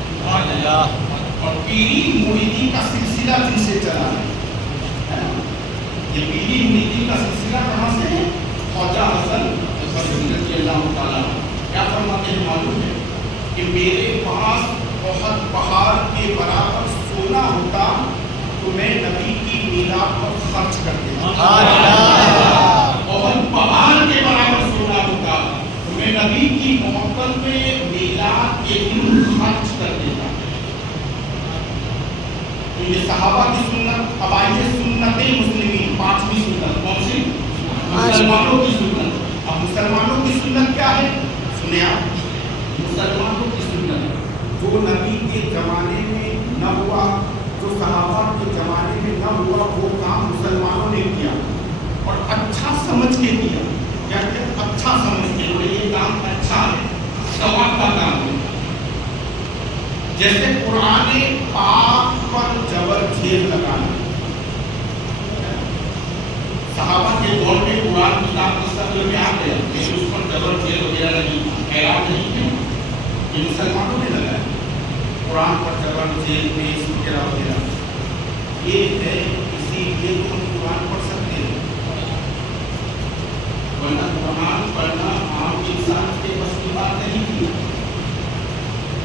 اور پیری مریدی کا سلسلہ جن سے چلا ہے، یہ پیری مریدی کا سلسلہ کہاں سے ہے؟ خواجہ حسن بصری رضی اللہ تعالیٰ کیا فرماتے ہیں معلوم ہے کہ میرے پاس بہت پہاڑ کے برابر سونا ہوتا تو میں نبی کی میلاد پر خرچ کر دیتا۔ بہت پہاڑ کے برابر سونا ہوتا تو میں نبی کی محبت میں میلاد کے دن خرچ کر دیتا۔ تو یہ صحابہ کی سنت۔ اب آئیے سنت مسلمین، پانچویں سنت کون سی؟ مسلمانوں کی سنت۔ اب مسلمانوں کی سنت کیا ہے؟ سنیں آپ، مسلمانوں کی سنت جو نبی کے زمانے میں نہ ہوا، جو صحابہ کے زمانے میں نہ ہوا، وہ کام مسلمانوں نے کیا اور اچھا سمجھ کے کیا۔ کیا کہ اچھا سمجھ کے یہ کام اچھا ہے، ثواب کا کام ہے۔ جیسے قرآن پاک پر جبر جھیر لگانا، صحابہ کے دور میں قرآن کتاب مستقبل میں آ گیا لیکن اس پر جبر جھیر وغیرہ نہیں، اعلان نہیں ہے، یہ مسلمانوں نے لگایا قرآن پر جبر جھیر پیش وغیرہ وغیرہ۔ یہ ہے اسی لیے تو ہم قرآن پڑھ سکتے ہیں، ورنہ قرآن پڑھنا عام انسان کے بس کی بات نہیں تھی۔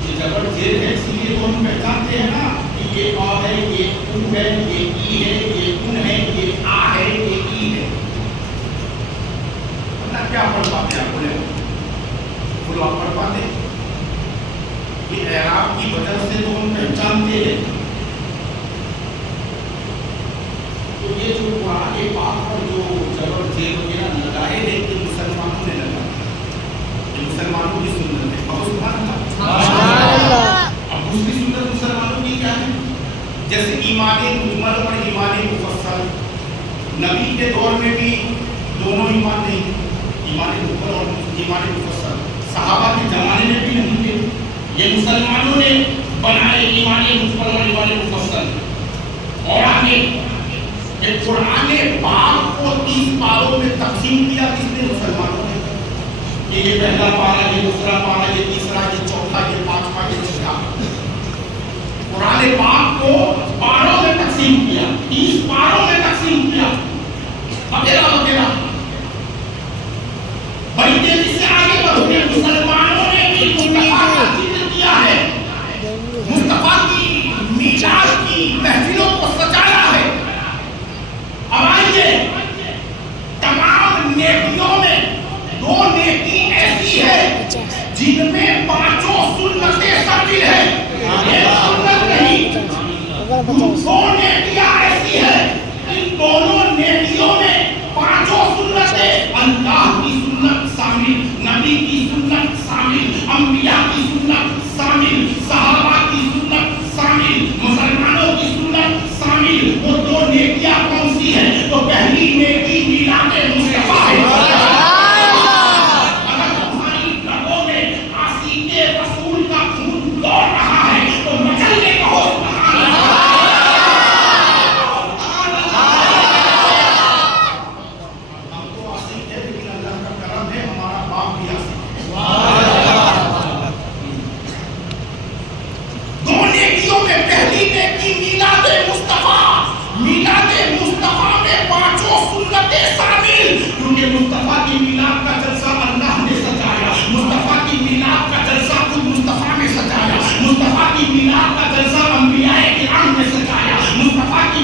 یہ جبر جھیر ہے اس لیے تو ہم پہچانتے ہیں نا کہ یہ آ ہے، یہ او ہے، یہ ای ہے، یہ ان ہے، یہ آ ہے، یہ ای ہے۔ ورنہ کیا پڑھ پاتے آپ بولے؟ بولو آپ پڑھ پاتے؟ یہ اعراب کی وجہ سے تو ہم پہچانتے ہیں۔ تو یہ جو قرآن پاک پر جو جبر جھیر وغیرہ لگائے ہیں کہ مسلمانوں نے لگایا، یہ مسلمانوں کی سنت ہے۔ اور سبحان اللہ۔ اب دوسری سنت مسلمانوں کی کیا ہے؟ جیسے ایمان مجمل اور ایمان مفصل، نبی کے دور میں بھی دونوں ایمان نہیں، ایمان مجمل اور ایمان مفصل صحابہ کے زمانے میں بھی نہیں تھے، یہ مسلمانوں نے بنائے ایمان مجمل اور ایمان مفصل۔ اور آگے کہ قرآن پاک کو 30 پاروں میں تقسیم کیا کس نے؟ مسلمانوں نے، کہ یہ پہلا پارہ، یہ دوسرا پارہ، یہ تیسرا، یہ چوتھا، یہ پانچواں، یہ چھٹا۔ قرآن پاک کو پاروں میں تقسیم کیا، 30 پاروں میں تقسیم کیا، وغیرہ وغیرہ۔ بڑی تیزی سے آگے بڑھو گے، مسلمانوں نے بھی مصطفیٰ کا ذکر کیا ہے، مصطفیٰ کی میلاد کی محفلوں کو سجایا ہے۔ اب آئیے تمام نیکیوں میں دو نیکی ایسی ہے جن میں 5 سنتیں شامل ہیں، ایک سنت نہیں، دو نیکیاں ایسی ہیں، ان دونوں نیکیوں میں 5 سنتیں، اللہ کی سنت شامل، نبی کی سنت شامل، انبیاء کی سنت شامل، صحابہ کی سنت شامل، مسلمانوں کی سنت شامل۔ وہ دو نیکیاں کون سی ہیں؟ تو پہلی نیکی میلاد مصطفیٰ ہے۔ اگر تمہاری رگوں میں عاشق رسول کا خون دوڑ رہا ہے تو مچلنے کہو سبحان اللہ۔ ہم تو عاشق ہیں لیکن اللہ کا کرم ہے ہمارا باپ بھی عاشق ہے۔ دو نیکیوں میں پہلی نیکی میلاد مصطفیٰ، میلاد مصطفیٰ میں 5 سنتیں شامل، کیونکہ مصطفیٰ کی میلاد کا جلسہ اللہ نے سجایا، مصطفیٰ کی میلاد کا جلسہ خود مصطفیٰ نے سجایا، مصطفیٰ کی میلاد کا جلسہ انبیاء کرام نے سجایا، مصطفیٰ کی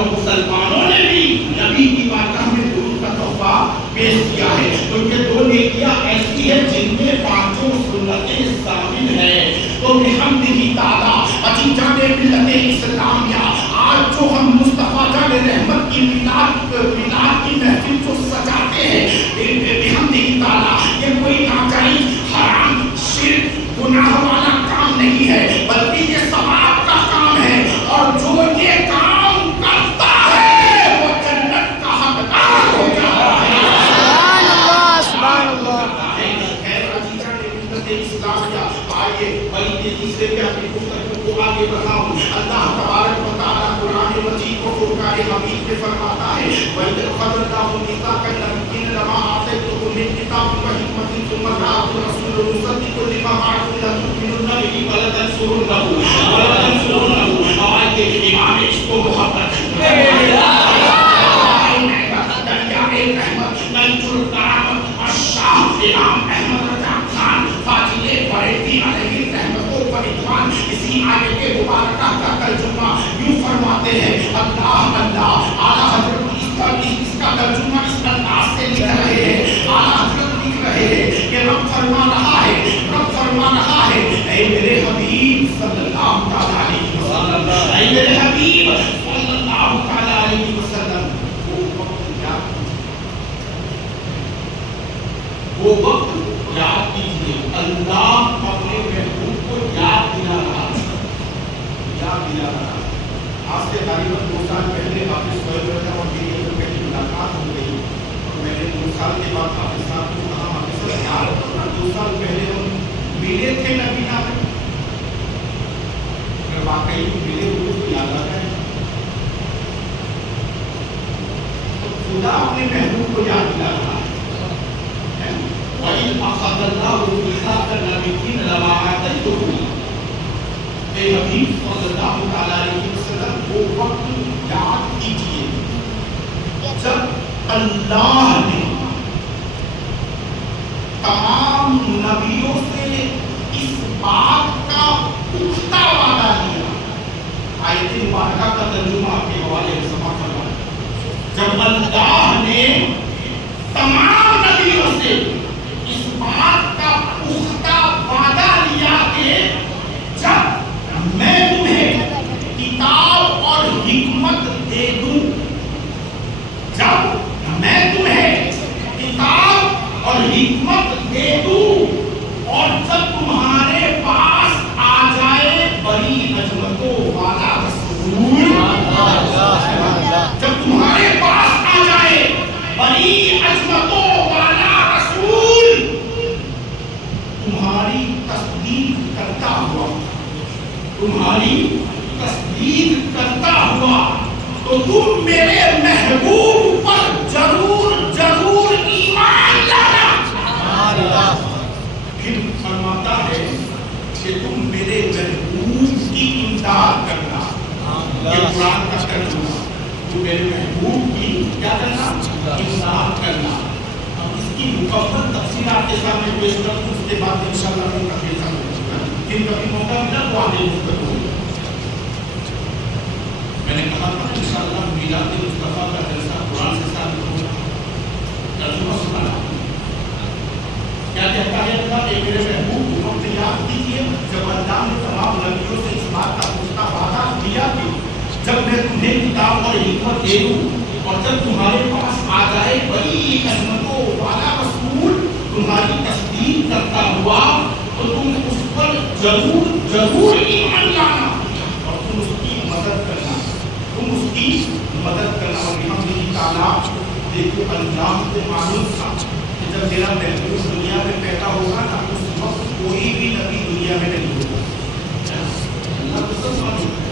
اور مسلمانوں نے بھی نبی کی بارگاہ میں درود کا تحفہ پیش کیا ہے. تو یہ دو نیکیاں ایسی ہیں جن میں پانچوں سنتیں شامل ہیں. تو بحمدہ تعالیٰ عزیزان ملت اسلامیہ آج جو ہم مصطفیٰ جان رحمت کی میلاد کی محفل جو سجاتے ہیں بحمدہ تعالیٰ یہ کوئی ناجائز حرام شرک گناہ والا کام نہیں ہے بلکہ یہ ثواب کا کام ہے. اور جو یہ کام کرتا ہے وہ جنت کا حقدار ہو جاتا ہے. سبحان اللہ. اسلامیہ آئیے بڑی تیزی سے میں اپنی گفتگو کو آگے بڑھاؤں. اللہ تبارک و تعالیٰ قرآن مجید کو فرقان حمید میں فرماتا ہے وَإِذْ أَخَذَ اللَّهُ مِيثَاقَ النَّبِيِّينَ لَمَا آتَيْتُكُم مِّن كِتَابٍ وَحِكْمَةٍ ثُمَّ جَاءَكُمْ رَسُولٌ مُصَدِّقٌ لِّمَا مَعَكُمْ لَتُؤْمِنُنَّ بِهِ وَلَتَنصُرُنَّهُ. آئیے ایمان اس کو محبت امام احمد رضا خان فاضل بریلوی علیہ رحمت و رضوان اسی آیت کے مبارکہ کا ترجمہ یوں فرماتے ہیں اللہ اللہ اعلیٰ حضرت اس کا ترجمہ اس انداز سے لکھ رہے ہیں. اعلیٰ حضرت لکھ رہے ہیں کہ رب فرما رہا ہے اے میرے حبیب صلی اللہ علیہ وسلم اے میرے حبیب صلی اللہ علیہ وسلم وہ وقت یاد کیجیے. اللہ اپنے محبوب کو یاد دلا رہا. آج سے تقریباً 2 سال پہلے حافظ صاحب اور میری پہلی ملاقات ہو گئی اور میں نے 2 سال کے بعد حافظ صاحب کو کہا حافظ صاحب یاد 2 سال پہلے ہم ملے تھے نبینا میں. اگر واقعی ملے ہوئے تو یاد آتا ہے. تو خدا اپنے محبوب کو یاد دلا رہا ہے. وَإِذْ أَخَذَ اللَّهُ مِيثَاقَ النَّبِيِّينَ لَمَا آتَيْتُكُم. اے حبیب صلی اللہ علیہ وسلم وہ وقت یاد کیجیے جب اللہ نے تمام نبیوں سے اس بات کا پختہ وعدہ لیا. آیت مبارکہ کا ترجمہ آپ کے حوالے سے سماعت فرمائیں. جب اللہ نے تمام نبیوں سے اس بات کا پختہ وعدہ لیا کہ جب میں تمہیں کتاب اور حکمت دے دوں, جب میں تمہیں کتاب اور حکمت دے دوں اور جب تمہارے پاس آ جائے بڑی عظمتوں والا رسول, جب تمہارے پاس آ جائے بڑی عظمتوں والا رسول تمہاری تصدیق کرتا ہوا تو تم میرے محبوب پر ضرور ایمان لانا. پھر فرماتا ہے کہ تم میرے محبوب کی امداد کرنا. یہ قرآن کا ترجمہ. تم میرے محبوب کی کیا کرنا, امداد کرنا. اب اس کی مکمل تفصیلات کے سامنے پیش کروں, اس کے بعد انشاءاللہ ہم کبھی جن کبھی موقع ملا تو آگے گفتگو. میں نے کہا تھا انشاءاللہ میلاد مصطفیٰ کا جلسہ قرآن سے ثابت ہوگا. ترجمہ سنا کیا کہتا ہے اللہ کہ میرے محبوب وقت یاد کیجیے جب اللہ نے تمام نبیوں سے اس بات کا پختہ وعدہ کیا کہ جب میں تمہیں کتاب اور حکمت دے دوں اور جب تمہارے پاس آ جائے بڑی عظمتوں والا رسول تمہاری تصدیق کرتا ہوا تو تم اس پر ضرور ایمان لانا اور تم اس کی مدد کرنا. اور بحمدہ تعالیٰ دیکھو انجام سے معلوم تھا کہ جب میرا محبوب دنیا میں پیدا ہوگا نا اس وقت کوئی بھی نبی دنیا میں نہیں ہوگا. اللہ کو سب معلوم ہے,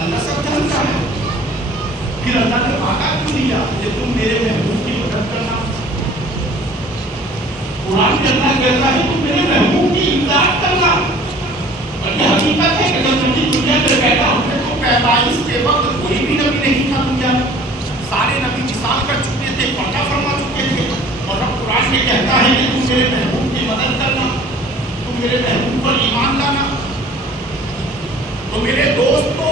اللہ سب جانتا ہے. پھر اللہ نے وعدہ کیوں دیا کہ تم میرے محبوب کی مدد کرنا. قرآن میں اللہ کہتا ہے تم میرے محبوب کی امداد کرنا. اور یہ حقیقت ہے کہ جب نبی دنیا میں پیدا ہوتے تو پیدائش کے وقت کوئی بھی نبی نہیں تھا دنیا میں. سارے نبی وصال کر چکے تھے, پردہ فرما چکے تھے. اور رب قرآن میں کہتا ہے کہ تم میرے محبوب کی مدد کرنا, تم میرے محبوب پر ایمان لانا. تو میرے دوستوں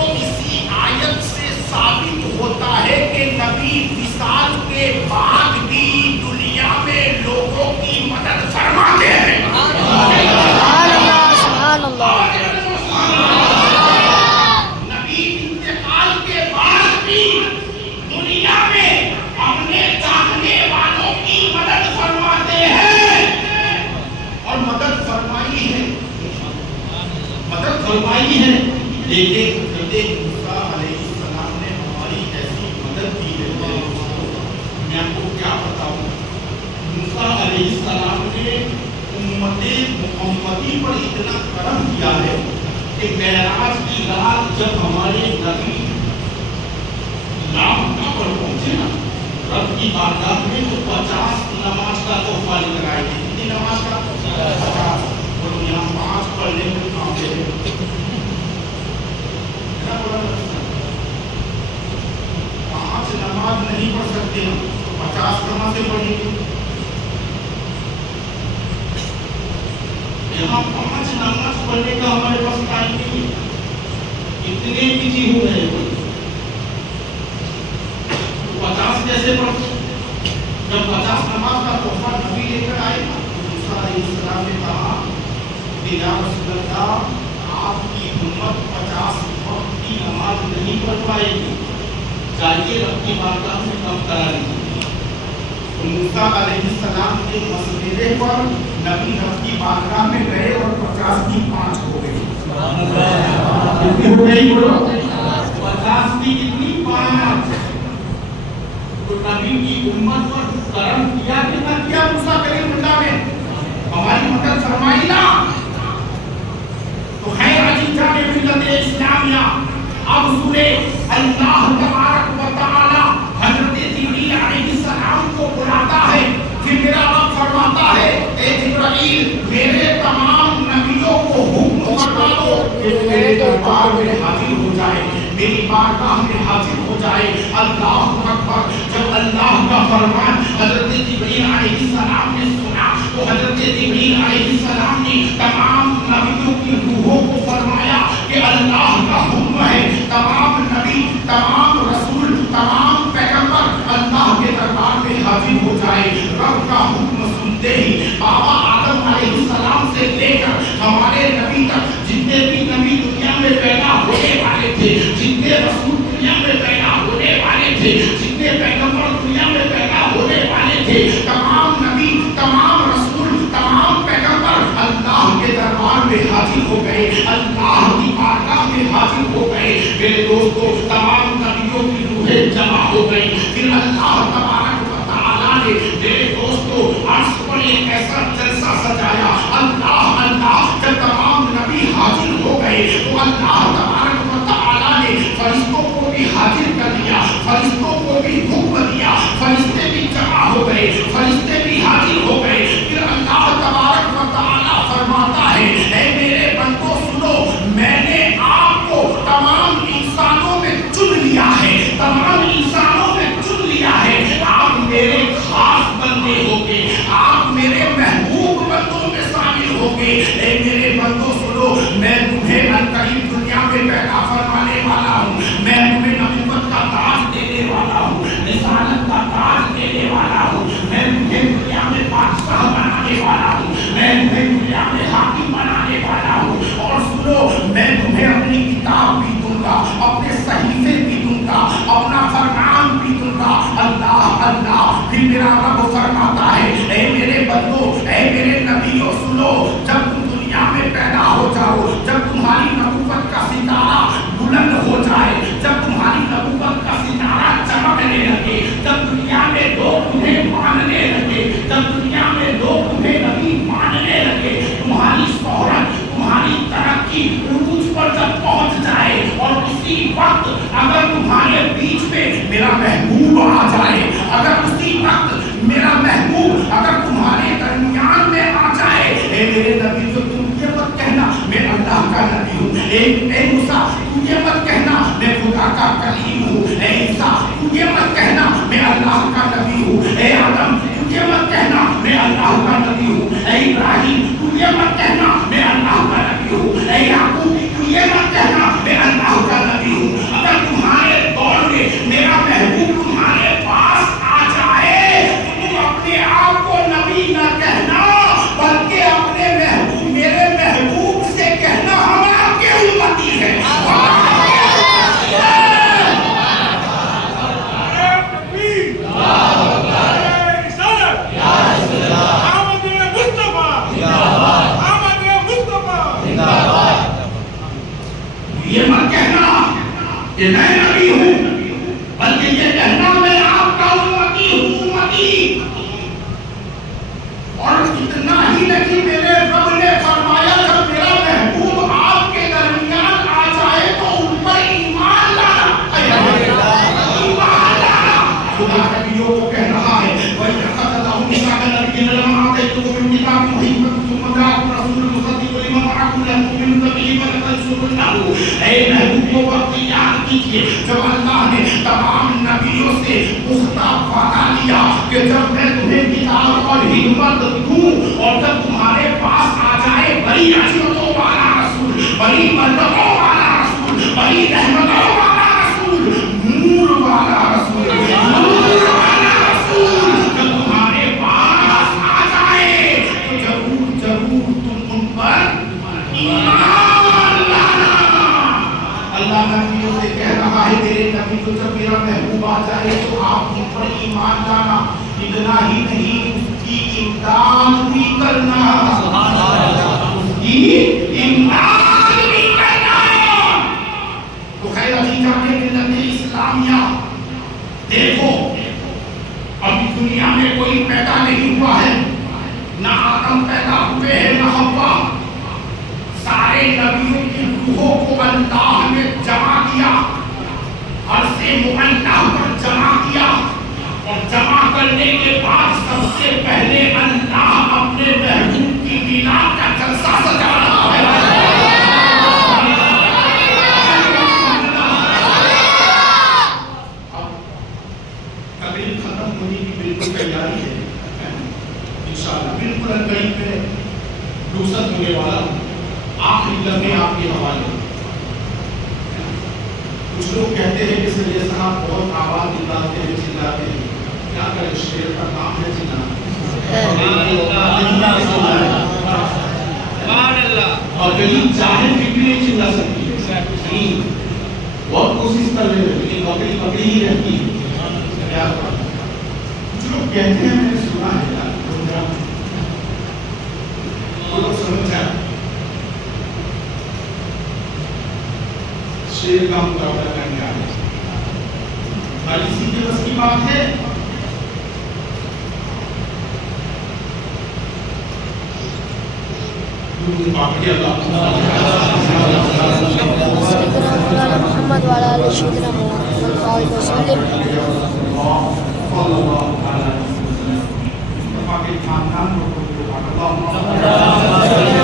لیکن موسیٰ علیہ السلام نے ہماری ایسی مدد کی ہے، میں آپ کو کیا بتاؤں، موسیٰ علیہ السلام نے امت محمدی پر اتنا کرم کیا ہے کہ معراج کی رات جب ہمارے نبی مکہ پر پہنچے نا رب کی بارگاہ میں، تو 50 نماز کا تحفہ لے کر آئے تھے۔ کتنی نماز کا؟ 50۔ اور یہاں 5 پڑھنے میں کام دے رہے 5 نماز نہیں پڑھ سکتے ہم، 50 کہاں سے پڑھیں گے؟ یہاں 5 نماز پڑھنے کا ہمارے پاس ٹائم نہیں ہے، اتنے بزی ہو رہے ہیں۔ 50 کیسے پڑھتے؟ جب 50 نماز کا تحفہ نبی لے کر آئے موسیٰ علیہ السلام نے کہا کہ یا رسول اللہ، آپ کی امت 50 وقت کی نماز نہیں پڑھ پائے گی، چاہیے رب کی بارگاہ میں کم کرا لیجیے۔ تو موسیٰ علیہ السلام کے مشورے پر نبی رب کی بارگاہ میں گئے اور 50 کی 5 ہو گئی۔ کتنی ہو گئی؟ 50 کی کتنی؟ 5۔ تو نبی کی امت پر کرم کیا کہ نہ کیا موسیٰ کلیم اللہ نے؟ ہماری مدد فرمائی نا۔ تو خیر علی جانب ملت اسلامیہ، اب سنے اللہ تبارک و تعالی حضرت جبریل علیہ السلام کو بلاتا ہے، پھر میرا رب فرماتا ہے اے جبرائیل، میرے تمام نبیوں کو حکم فرما دو کہ میرے دربار میں حاضر ہو جائے، میری بارگاہ میں حاضر ہو جائے۔ اللہ اکبر۔ جب اللہ کا فرمان حضرت جبریل علیہ السلام نے سنا تو حضرت جبریل علیہ السلام نے تمام نبیوں کی روحوں کو فرمایا کہ اللہ کا حکم ہے تمام نبی، تمام رسول، تمام پیغمبر اللہ کے دربار میں حاضر ہو جائے۔ رب کا حکم سنتے ہی بابا آدم علیہ السلام سے لے کر ہمارے نبی تک جتنے بھی نبی دنیا میں پیدا ہونے والے تھے، جتنے رسول دنیا میں پیدا ہونے والے تھے، جتنے پیغمبر دنیا میں پیدا ہونے والے تھے، تمام نبی، تمام رسول، تمام پیغمبر اللہ کے دربار میں حاضر ہو گئے، اللہ کی بارگاہ میں حاضر ہو گئے۔ میرے دوستو، تمام نبیوں کی روحیں جمع ہو گئی۔ پھر اللہ تبارک و تعالیٰ نے میرے دوستو عرش پر ایک ایسا جلسہ سجایا۔ اللہ اللہ، جب تمام نبی حاضر ہو گئے تو اللہ تبارک و تعالیٰ نے فرشتوں کو بھی حاضر کر دیا، فرشتوں کو بھی حکم دیا، فرشتے بھی جمع ہو گئے، فرشتے بھی حاضر ہو گئے۔ پھر اللہ تبارک و تعالیٰ فرماتا ہے اے میرے بندوں سنو، میں نے آپ کو تمام انسانوں میں چن لیا ہے، تمام انسانوں میں چن لیا ہے، آپ میرے خاص بندے ہوگے، آپ میرے محبوب بندوں میں شامل ہوگے۔ اے میرے بندوں سنو، میں تمہیں عنقریب دنیا میں پیدا فرمانے والا ہوں، میں تمہیں نبوت کا تاج دینے والا ہوں، رسالت کا تاج دینے والا ہوں، میں تمہیں دنیا میں بادشاہ بنانے والا ہوں، میں تمہیں دنیا میں حاکم بنانے والا ہوں۔ اور سنو، میں تمہیں اپنی کتاب بھی دوں گا، اپنے صحیفے بھی دوں گا، اپنا فرمان بھی دوں گا۔ اللہ اللہ۔ پھر میرا رب فرماتا ہے اے میرے بندو، اے میرے نبیوں سنو، جب تم دنیا میں پیدا ہو جاؤ، جب تمہاری نبوت کا ستارہ بلند ہو جائے، جب تمہاری نبوت کا ستارہ چمکنے لگے، جب دنیا میں لوگ تمہیں ماننے لگے، جب دنیا میں لوگ تمہیں نبی ماننے لگے، تمہاری شہرت، تمہاری ترقی عروج پر جب پہنچ جائے، اور اسی وقت اگر تمہارے بیچ میں میرا محبوب آ جائے، اگر اسی وقت میرا محبوب اگر تمہارے درمیان میں آ جائے، اے میرے نبی جو تم یہ مت کہنا میں اللہ کا نبی ہوں، اے موسیٰ تم یہ مت کہنا میں خدا کا کلیم ہوں، اے عیسیٰ تم یہ مت کہنا میں اللہ کا نبی ہوں، اے آدم تم یہ مت کہنا میں اللہ کا نبی ہوں، اے ابراہیم تم یہ مت کہنا میں اللہ کا نبی ہوں، اے یعقوب تم یہ مت کہنا میں اللہ کا نبی ہوں۔ اگر تمہارے دور میں میرا محبوب تمہارے پاس آ جائے تو تم اپنے آپ کو نبی نہ کہنا، بلکہ اپنے محبوب، میرے محبوب سے کہنا ہم آپ کے امتی ہیں۔ یہی نہیں میرے رب نے فرمایا جب میرا محبوب آپ کے درمیان آ جائے تو ان پر ایمان لانا، ایمان لانا۔ خدا نبیوں کو کہہ رہا ہے وَإِذْ أَخَذَ مِيثَاقَ النَّبِيِّينَ لَمَا آتَيْتُكُم مِّن كِتَابٍ وَحِكْمَةٍ ثُمَّ جَاءَكُم رَّسُولٌ مُصَدِّقٌ لِّمَا مَعَكُمْ لَتُؤْمِنُنَّ بِهِ وَلَتَنصُرُنَّهُ۔ اے محبوبوں وقت یاد کیجیے جب اللہ نے تمام نبیوں سے پختہ وعدہ لیا کہ جب میں تمہیں کتاب اور حکمت دوں اور جب تمہارے پاس آ جائے بڑی عظمتوں والا رسول، بڑی مرتبوں والا رسول، بڑی رحمتوں والا رسول، نور والا رسول، نور والا رسول جب تمہارے پاس آ جائے تو ضرور ضرور تم ان پر ایمان لانا۔ اللہ نبیوں سے کہہ رہا ہے میرے نبی کو جب میرا محبوب آ جائے تو آپ ان پر ایمان لانا، اتنا ہی نہیں اس کی امداد بھی کرنا، اس کی امداد بھی کرنا۔ تو خیر عزیزہ کے ملت اسلامیہ دیکھو ابھی دنیا میں کوئی پیدا نہیں ہوا ہے، نہ آدم پیدا ہوئے ہیں نہ حوا، سارے نبیوں کی روحوں کو اللہ نے جمع کیا، عرص معلّہ پر جمع کیا، اور جمع کرنے کے بعد سب سے پہلے اللہ اپنے محبوب کی میلاد کا جلسہ سجا رہا ہے۔ اب تقریب ختم ہونے کی بالکل تیاری ہے، انشاءاللہ بالکل قریب میں رخصت ہونے والا آخری لمحے آپ کے حوالے۔ کچھ لوگ کہتے ہیں کہ سید صاحب بہت آواز نکالتے ہیں، چلاتے ہیں، کیا کریں شیر کا کام ہے چلانا، اور کہیں جاہل بھی نہیں چلا سکتی، بہت کوشش کر رہے ہیں لیکن بکری بکری ہی رہتی ہے۔ کچھ لوگ کہتے ہیں میں نے سنا ہے سمجھا شیر کا مقابلہ کرنے آئے، اور اسی کے بس کی بات ہے۔ محمد وعلى آل سيدنا محمد وسلم۔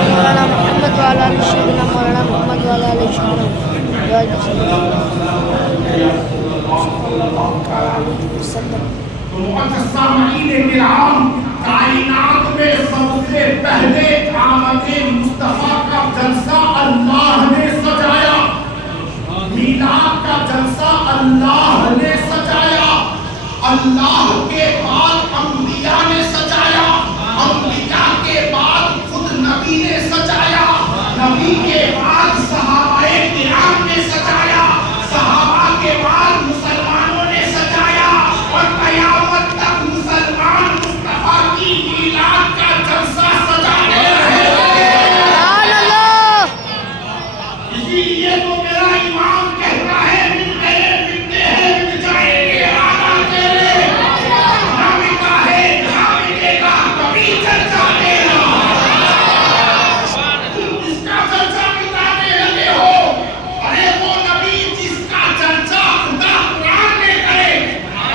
مولانا محمد وعلى آل سيدنا مولانا محمد وعلى آل سيدنا تو مقدس سامعین کرام، کائنات میں سب سے پہلے آمد مصطفیٰ کا جلسہ اللہ نے سجایا، میلاد کا جلسہ اللہ نے سجایا، اللہ کے بعد انبیاء نے سجایا، انبیاء کے بعد خود نبی نے سجایا، نبی کے بعد صحابہ کرام نے سجایا، صحابہ کے بعد مسلمانوں نے سجایا، اور قیامت تک مسلمان مصطفیٰ کی میلاد کا جلسہ سجاتے رہے۔ اسی لیے تو میرا امام کہتا ہے من گئے ملتے ہیں مل جائیں گے آنا تیرے، نہ مٹا ہے نہ مٹے گا کبھی چرچا تیرا۔ تم جس کا چرچا مٹانے لگے ہو، ارے وہ نبی جس کا چرچا خدا قرآن میں کرے،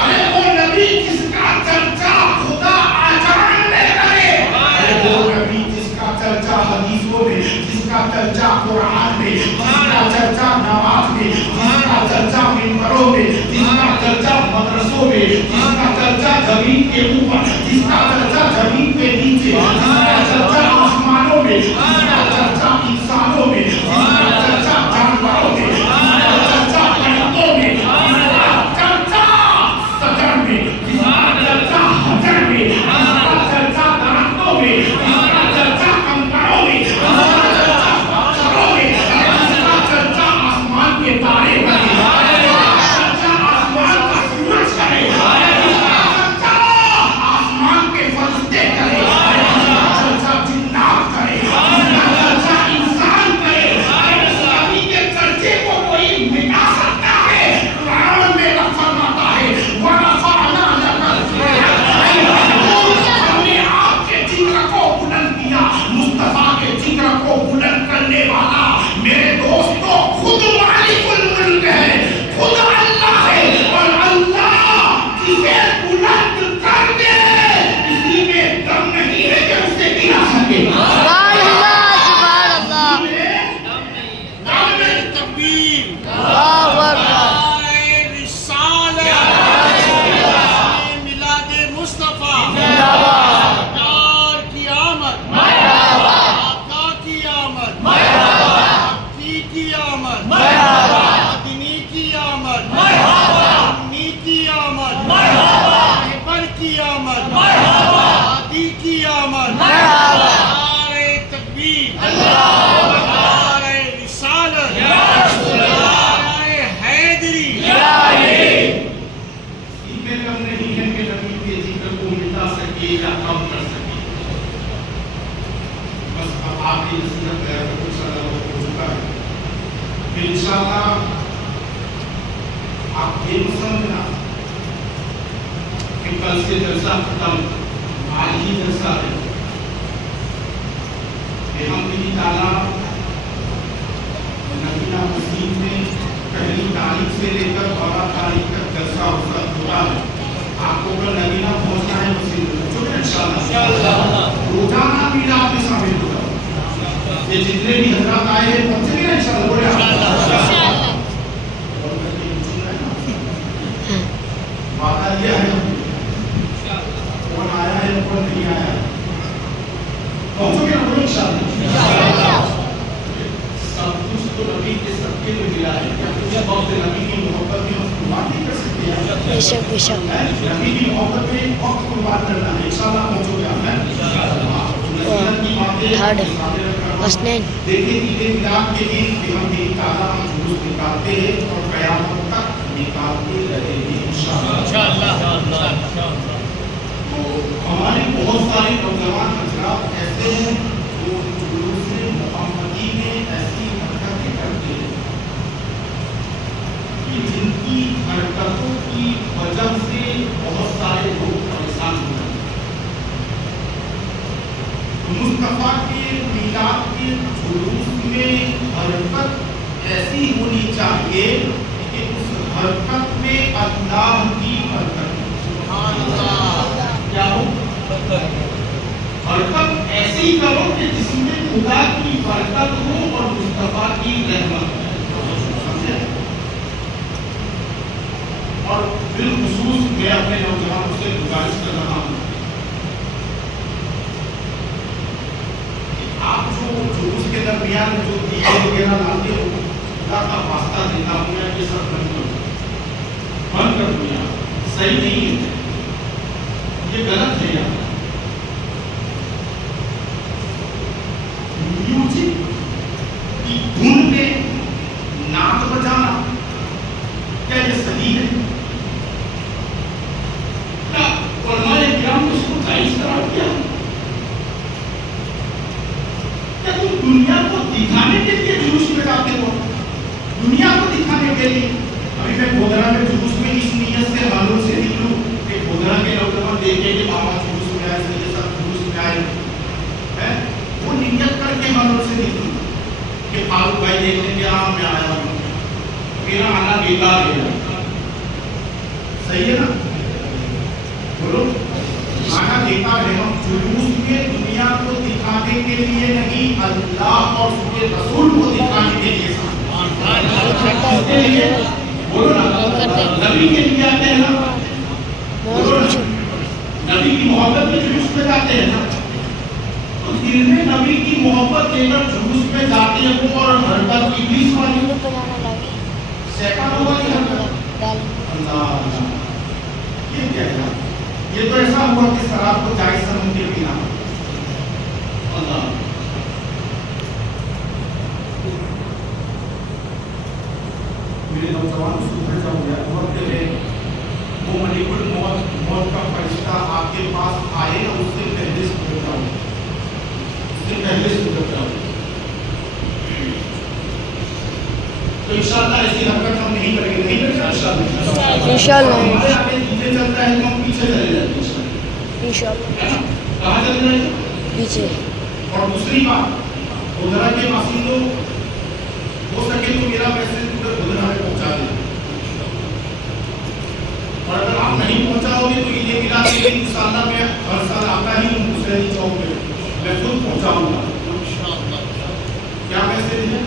ارے وہ نبی جس کا چرچا خدا آجان میں کرے، ارے وہ نبی جس کا چرچا حدیثوں میں، جس کا چرچا قرآن میں، جس کا چرچا نماز میں، جس کا چرچا منبروں میں، جس کا چرچا مدرسوں میں، جس کا چرچا زمین کے اوپر، جس کا چرچا زمین کے نیچے، جس کا چرچا آسمانوں میں، جس کا چرچا انسانوں میں، جس کا چرچا جانوروں میں، جس کا چرچا پرندوں میں، جس کا چرچا سجر میں، جس کا چرچا حجر میں، جس کا چرچا درختوں میں، جس کا چرچا کنکروں میں، جس کا چرچا پتھروں میں، جس کا چرچا آسمان کے تارے میں، جس کا چرچا آسمان کا سورج کرے، جس کا چرچا آسمان کے فرشتے کرے، جس کا چرچا آخری نصیحت ہے انشاءاللہ وہ ہو چکا ہے پھر انشاءاللہ آپ یہ مت سمجھنا کہ کل سے جلسہ ختم آج ہی جلسہ ہے کہ ہم بھی تعالیٰ نبینا مسجد میں پہلی تاریخ سے لے کر 12 تاریخ تک جلسہ ہوتا ہے آپ کو کل نبینا پہنچنا ہے مسجد میں انشاءاللہ روزانہ میلاد میں شامل ہوگا یہ جتنے بھی حضرات آئے ہیں پہنچیں گے انشاءاللہ بولے انشاءاللہ وعدہ دیا ہے کون آیا ہے کون نہیں آیا ہے پہنچو گے نا بولے انشاءاللہ سب کچھ تو نبی کے صدقے میں ملا ہے کیا کچھ بہت نبی کی محبت میں ہم قربان نہیں کر سکتے ہیں بے شک بے شک نبی کی محبت میں وقت قربان کرنا ہے انشاءاللہ پہنچو گے آپ نصیحت کی باتیں حسنین دیکھیں عید میلاد کے دن کہ ہم بھی تعالیٰ ہم جلوس نکالتے ہیں اور قیامت تک نکالتے رہیں گے انشاءاللہ تو ہمارے بہت سارے نوجوان حضرات ایسے ہیں جو جلوس محمدی میں ایسی حرکتیں کرتے ہیں کہ جن کی حرکتوں کی وجہ سے بہت سارے لوگ پریشان ہو جاتے ہیں مصطفیٰ کے میلاد کے جلوس میں حرکت ایسی ہونی چاہیے کہ اس حرکت میں اللہ کی برکت کیا ہو حرکت ایسی کرو کہ جس میں خدا کی برکت ہو اور مصطفیٰ کی رحمت ہو اور بالخصوص میں اپنے نوجوانوں سے گزارش کر رہا ہوں آپ جو جلوس کے درمیان جو دیگے وغیرہ لاتے ہو خدا کا واسطہ دیتا ہوں میں یہ سب بند کر دوں یار صحیح نہیں ہے یہ غلط ہے یار میوزک کی دھن میں نعت بجانا کیا یہ صحیح ہے کیا علماء کرام نے اس کو جائز قرار دیا کیا تم دنیا کو دکھانے کے لیے جلوس میں جاتے ہو دنیا کو دکھانے کے لیے ابھی میں گودرا میں جلوس میں اس نیت سے معلوم سے نکلوں کہ گودرا کے نوجوان دیکھیں کہ ماما جلوس میں آئے سید صاحب جلوس میں آئے وہ نیت کر کے معلوم سے نکلوں کہ فاروق بھائی دیکھنے کے ہاں میں آیا ہوں میرا آنا بیکار ہے صحیح ہے نا بولو آنا بیکار ہے ہم جلوس میں دنیا کو دکھانے کے لیے نہیں اللہ اور اس کے رسول کو دکھانے کے لیے بولو نا نبی کے لیے آتے ہیں نا بولو نا نبی کی محبت میں جلوس میں جاتے ہیں نا تو دل میں نبی کی محبت لے کر جلوس میں جاتے ہیں وہ اور حرکت ابلیس والی شیطانوں والی حرکت اللہ یہ کیا ہے یہ تو ایسا ہوا کہ شراب کو جائز سمجھ کے پینا اللہ میرے نوجوان سوچ ہو گیا وقت ہے وہ ملک الموت موت کا فرشتہ آپ کے پاس آئے گا اس سے پہلے سے گزر جاؤ اس سے پہلے سے گزر جاؤ تو انشاءاللہ ایسی حرکت ہم نہیں کریں گے نہیں کریں گے انشاءاللہ چلتا ہے تو ہم پیچھے چلے جاتے ہیں انشاءاللہ کہاں چلے جائیں پیچھے اور دوسری بات گودرا کے باشندوں ہو سکے تو میرا میسج پورے گودرا میں پہنچا دیں اور اگر آپ نہیں پہنچاؤ گے تو یہ میلاد کے دن انشاءاللہ میں ہر سال آتا ہی ہوں حسینی چوک میں میں خود پہنچاؤں گا کیا میسج ہے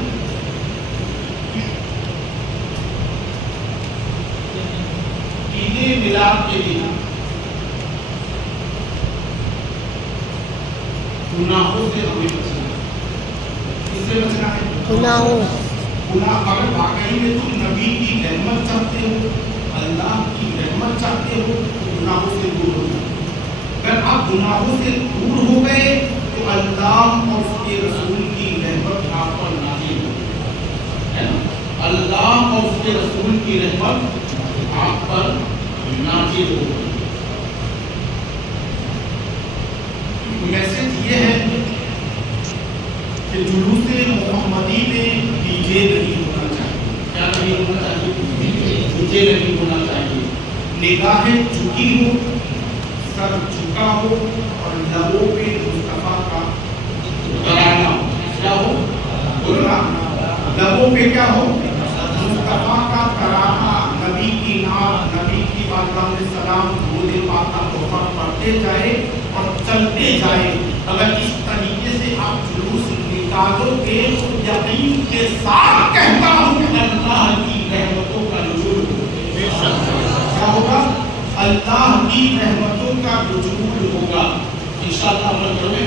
عید میلاد کے دن گناہوں سے ہمیں بچنا ہے کس سے بچنا ہے گناہ اگر واقعی میں تم نبی کی رحمت چاہتے ہو اللہ کی رحمت چاہتے ہو تو گناہوں سے دور ہو جاؤ اگر آپ گناہوں سے دور ہو گئے تو اللہ اور اس کے رسول کی رحمت آپ پر نازل ہو اللہ اور اس کے رسول کی رحمت آپ پر نازل ہو میسج یہ ہے کہ جلوس محمدی میں ڈی جے نہیں ہونا چاہیے. کیا نہیں ہونا چاہیے؟ ڈی جے نہیں ہونا چاہیے. نگاہیں جھکی ہو, سر جھکا ہو اور لبوں پہ مصطفیٰ کا ترانہ ہو. کیا ہو؟ بولنا. لبوں پہ کیا ہو؟ مصطفیٰ کا ترانہ, نبی کی نعت, نبی کی بارگاہ میں سلام, درود پاک کا تحفہ پڑھتے جائے اور چلتے جائے. اگر اس طریقے سے آپ جلوس نکالو گے تو یقین کے ساتھ کہتا ہوں کہ اللہ کی رحمتوں کا نزول ہوگا. کیا ہوگا؟ اللہ کی رحمتوں کا نزول ہوگا. انشاءاللہ عمل کرو گے.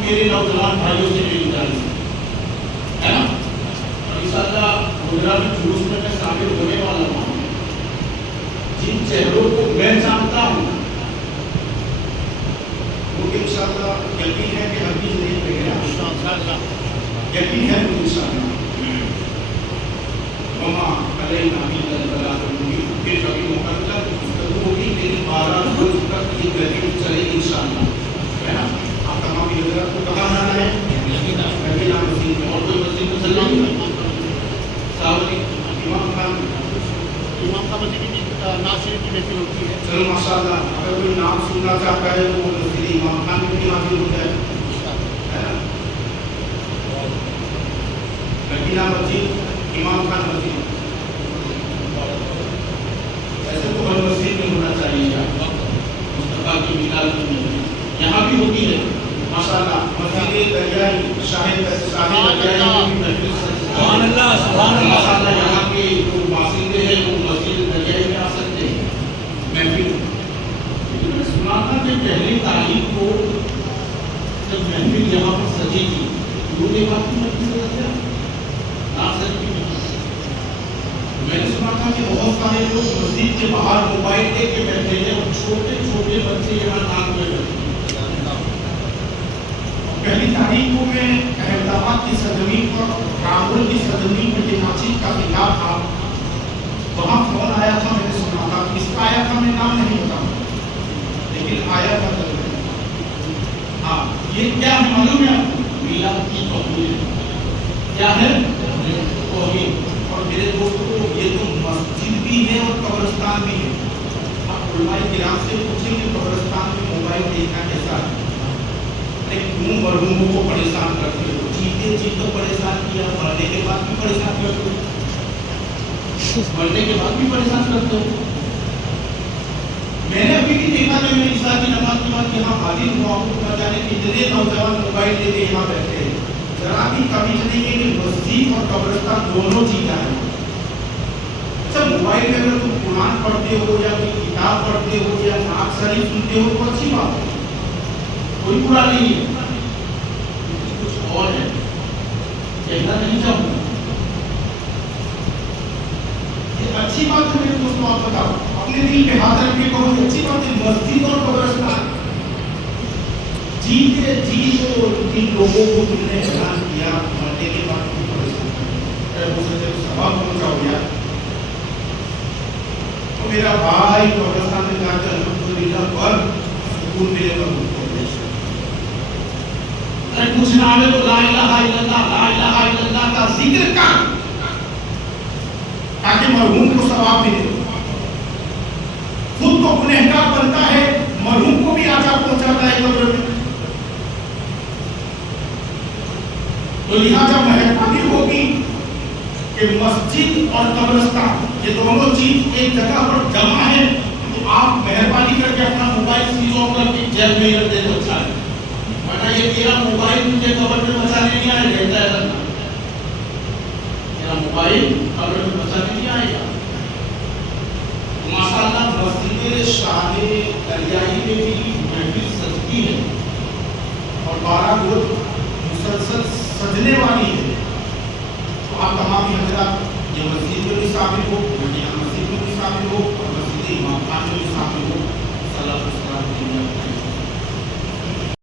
میرے نوجوان بھائیوں سے میری گزارش ہے نا, انشاءاللہ گجرات میں جلوس میں شامل ہونے والا ہوں. جن چہروں کو میں جانتا ہوں وہ انشاءاللہ یقین ہے کہ حدیث نہیں پڑے گا. یقین ہے تو انشاءاللہ وما علینا الا البلاغ المبین. پھر کبھی مقدر گفتگو ہوگی, لیکن 12 روز تک یہ گرمی چلے گی انشاءاللہ, ہے نا. آپ تمام حضرات کو کہاں جانا ہے؟ مدینہ مسجد میں. اور کوئی مسجد میں چلیں گے؟ امام خان, امام کا مسجد میں ناصر کی محفل ہوتی ہے. چلو ماشاءاللہ, اگر کوئی نام سننا چاہتا ہے تو وہ مسجد امام خان میں بھی حاضر ہو جائے, ہے نا. مدینہ مسجد, امام خان مسجد, ایسے تو ہر مسجد میں ہونا چاہیے. مصطفیٰ کی میلاد کی مسجد یہاں بھی ہوتی ہے ماشاءاللہ. مسجد دریائی شاہد دریائی میں بھی محفل سبحان اللہ سبحان اللہ ماشاءاللہ. یہاں کے جو باشندے ہیں وہ مسجد دریائی میں آ سکتے ہیں محفل. میں سنا تھا کہ پہلی تاریخ کو جب محفل یہاں پر سجی تھی, وہ ایک بات کی محفل ناصر کی محفل, میں نے سنا تھا کہ بہت سارے لوگ مسجد کے باہر موبائل لے کے بیٹھے ہیں اور چھوٹے چھوٹے بچے یہاں ناک میں بیٹھے. پہلی تاریخ کو میں احمد آباد کی سرزمین پر, رامپور کی سرزمین پر یہ ناچیز کا خطاب تھا. وہاں فون آیا تھا, میں نے سنا تھا. اس کا آیا تھا, میں نام نہیں بتا لیکن آیا تھا ضرور. ہاں, یہ کیا ہے معلوم ہے آپ کو؟ میلاد کی توہین. کیا ہے؟ توہین. اور میرے دوستوں, یہ تو مسجد بھی ہے اور قبرستان بھی ہے. آپ علماء کرام سے پوچھیں کہ قبرستان میں موبائل دیکھنا کیسا ہے؟ کیوں مرحوموں کو پریشان کرتے ہو؟ جیتے جی تو پریشان کیا, مرنے کے بعد بھی پریشان کرتے ہو, مرنے کے بعد بھی پریشان کرتے ہو. میں نے ابھی بھی دیکھا کہ میں عشاء کی نماز کے بعد یہاں حاضر ہوا ہوں, نہ جانے کتنے نوجوان موبائل لے کے یہاں بیٹھے ہیں. ذرا بھی کمی نہیں ہے کہ مسجد اور قبرستان دونوں چیزیں ہیں. اچھا, موبائل میں اگر تم قرآن پڑھتے ہو یا کوئی کتاب پڑھتے ہو یا نعت شریف سنتے ہو تو اچھی بات ہے, کوئی برا نہیں ہے. کچھ اور ہے, کہنا نہیں چاہوں. یہ اچھی بات ہے میرے دوستوں, آپ بتاؤ اپنے دل پہ ہاتھ رکھ کے کہو کہ اچھی بات ہے مسجد اور قبرستان. جیتے جی تو ان لوگوں کو تم نے اعلان کیا, مرنے کے بعد بھی پریشان کر ہو سکتے تو ثواب پہنچاؤ یار. تو میرا بھائی قبرستان میں جا کر الحمدللہ پر سکون ملے گا. کچھ نہ آئے تو لا الہ الا اللہ, لا الہ الا اللہ کا ذکر کر تاکہ مرحوم کو ثواب ملے. خود تو گنہگار بنتا ہے, مرحوم کو بھی عذاب پہنچاتا ہے قبر میں. تو لہٰذا مہربانی ہوگی کہ مسجد اور قبرستان یہ دونوں چیز ایک جگہ پر جمع ہے, تو آپ مہربانی کر کے اپنا موبائل سوئچ آف کر کے جیب میں رکھ دے تو اچھا ہے. ورنہ یہ میرا موبائل مجھے قبر میں بچانے نہیں آئے گا, ایسا ہے میرا موبائل قبر میں بچانے نہیں آئے گا. ماشاءاللہ مسجد شاہ دریائی میں بھی محفل سجتی ہے اور 12 روز مسلسل سجنے والی ہے. تو آپ تمام حضرات یہ مسجد میں بھی شامل ہو, مدینہ مسجد میں بھی شامل ہو اور مسجد امام خان میں بھی شامل ہو. صلی اللہ علیہ وسلم.